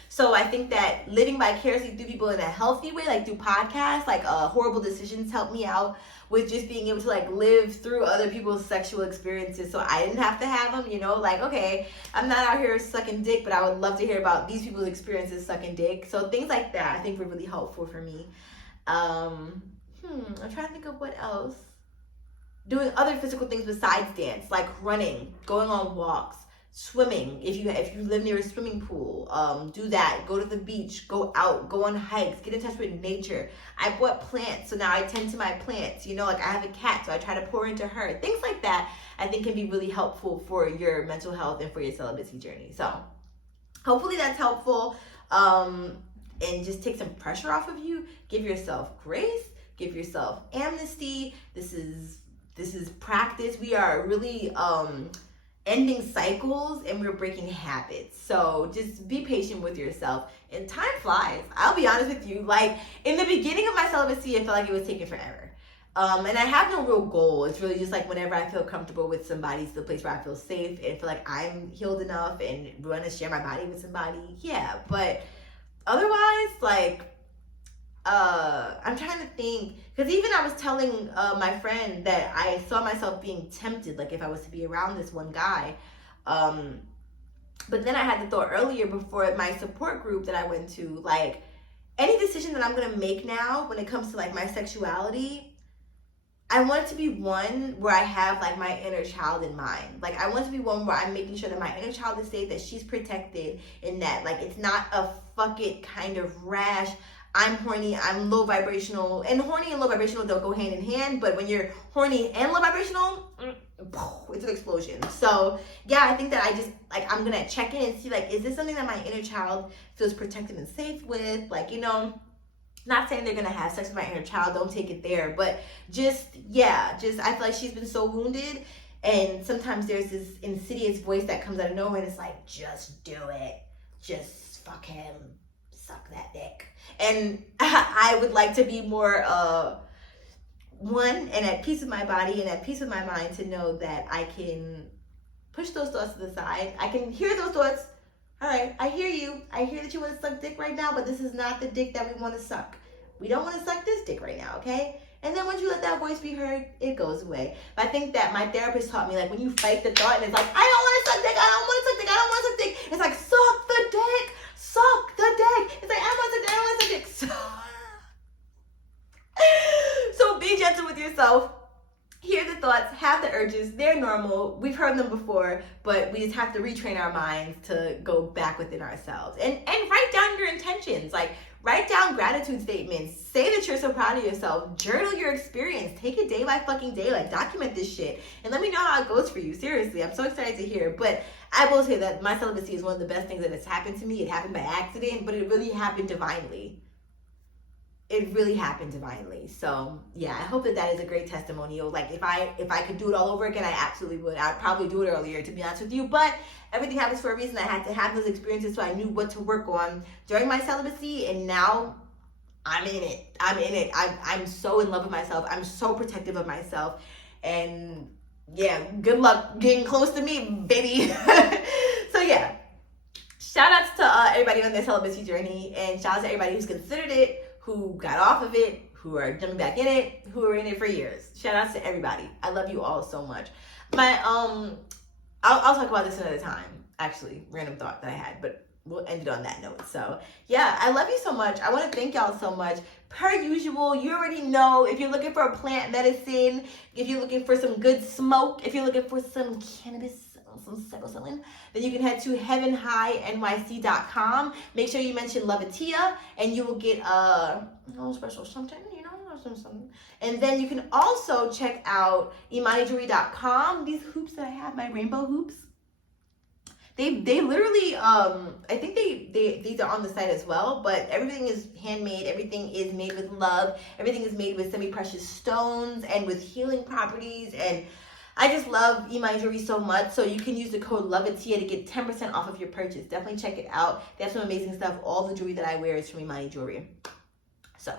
So I think that living vicariously through people in a healthy way, like through podcasts, like Horrible Decisions helped me out with just being able to like live through other people's sexual experiences. So I didn't have to have them, you know, like, okay, I'm not out here sucking dick, but I would love to hear about these people's experiences sucking dick. So things like that I think were really helpful for me. I'm trying to think of what else. Doing other physical things besides dance, like running, going on walks, swimming. If you live near a swimming pool, do that. Go to the beach, go out, go on hikes, get in touch with nature. I bought plants, so now I tend to my plants. You know, like I have a cat, so I try to pour into her. Things like that I think can be really helpful for your mental health and for your celibacy journey. So hopefully that's helpful. And just take some pressure off of you. Give yourself grace. Give yourself amnesty. This is practice. We are really ending cycles and we're breaking habits. So just be patient with yourself and time flies. I'll be honest with you. Like in the beginning of my celibacy, I felt like it was taking forever. And I have no real goal. It's really just like whenever I feel comfortable with somebody, it's the place where I feel safe and feel like I'm healed enough and want to share my body with somebody. Yeah, but otherwise, like, I'm trying to think, because even I was telling my friend that I saw myself being tempted, like if I was to be around this one guy. But then I had the thought earlier before my support group that I went to, like any decision that I'm going to make now when it comes to like my sexuality, I want it to be one where I have like my inner child in mind. Like I want it to be one where I'm making sure that my inner child is safe, that she's protected, and that like it's not a fuck it kind of rash. I'm horny, I'm low vibrational, and horny and low vibrational don't go hand in hand, but when you're horny and low vibrational, it's an explosion. So yeah, I think that I just, like, I'm gonna check in and see, like, is this something that my inner child feels protected and safe with? Like, you know, not saying they're gonna have sex with my inner child, don't take it there, but just, yeah, just, I feel like she's been so wounded, and sometimes there's this insidious voice that comes out of nowhere, and it's like, just do it, just fuck him, suck that dick. And I would like to be more one and at peace with my body and at peace with my mind to know that I can push those thoughts to the side. I can hear those thoughts. All right, I hear you. I hear that you want to suck dick right now, but this is not the dick that we want to suck. We don't want to suck this dick right now, okay? And then once you let that voice be heard, it goes away. But I think that my therapist taught me, like, when you fight the thought and it's like, I don't want to suck dick, I don't want to suck dick, I don't want to suck dick. It's like, suck the dick. Suck the dick. It's like, I want to suck dick, I don't want to suck dick. So be gentle with yourself. Hear the thoughts, have the urges. They're normal. We've heard them before, but we just have to retrain our minds to go back within ourselves. And write down your intentions. Like, write down gratitude statements. Say that you're so proud of yourself. Journal your experience. Take it day by fucking day. Like, document this shit. And let me know how it goes for you. Seriously, I'm so excited to hear. But I will say that my celibacy is one of the best things that has happened to me. It happened by accident, but it really happened divinely. it really happened divinely. So yeah, I hope that is a great testimonial. Like if I could do it all over again, I absolutely would. I'd probably do it earlier, to be honest with you, but everything happens for a reason. I had to have those experiences so I knew what to work on during my celibacy, and now I'm in it. I'm so in love with myself. I'm so protective of myself, and yeah, good luck getting close to me, baby. So yeah, shout outs to everybody on their celibacy journey, and shout out to everybody who's considered it, who got off of it, who are jumping back in it, who are in it for years. Shout outs to everybody. I love you all so much. I'll talk about this another time. Actually, random thought that I had, but we'll end it on that note. So yeah, I love you so much. I want to thank y'all so much. Per usual, you already know, if you're looking for a plant medicine, if you're looking for some good smoke, if you're looking for some cannabis, some psilocybin, then you can head to heavenhighnyc.com. Make sure you mention LoveATIYA, and you will get a special something, something. And then you can also check out imanijewelry.com. These hoops that I have, my rainbow hoops, they literally I think these are on the site as well, but everything is handmade, everything is made with love, everything is made with semi-precious stones and with healing properties, and I just love Imani Jewelry so much. So you can use the code LoveATIYA to get 10% off of your purchase. Definitely check it out. They have some amazing stuff. All the jewelry that I wear is from Imani Jewelry. So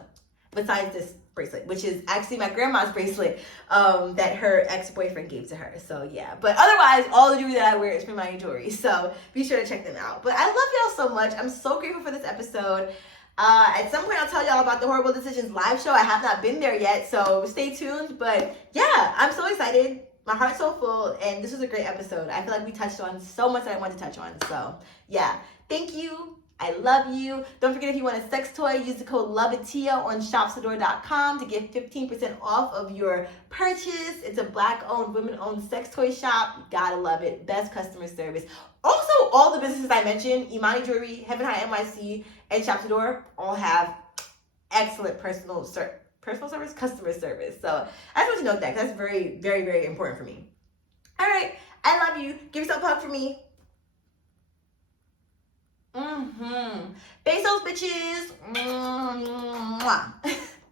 besides this bracelet, which is actually my grandma's bracelet that her ex-boyfriend gave to her. So yeah, but otherwise all the jewelry that I wear is from Imani Jewelry. So be sure to check them out. But I love y'all so much. I'm so grateful for this episode. At some point I'll tell y'all about the Horrible Decisions live show. I have not been there yet, so stay tuned. But yeah, I'm so excited. My heart's so full, and this was a great episode. I feel like we touched on so much that I wanted to touch on. So yeah, thank you. I love you. Don't forget, if you want a sex toy, use the code LoveATIYA on shopsador.com to get 15% off of your purchase. It's a Black-owned, women-owned sex toy shop. You gotta love it. Best customer service. Also, all the businesses I mentioned, Imani Jewelry, Heaven High NYC, and Shopsador, all have excellent customer service. So I just want to note that, 'cause that's very, very, very important for me. All right, I love you. Give yourself a hug for me. Bezos, bitches. Mwah.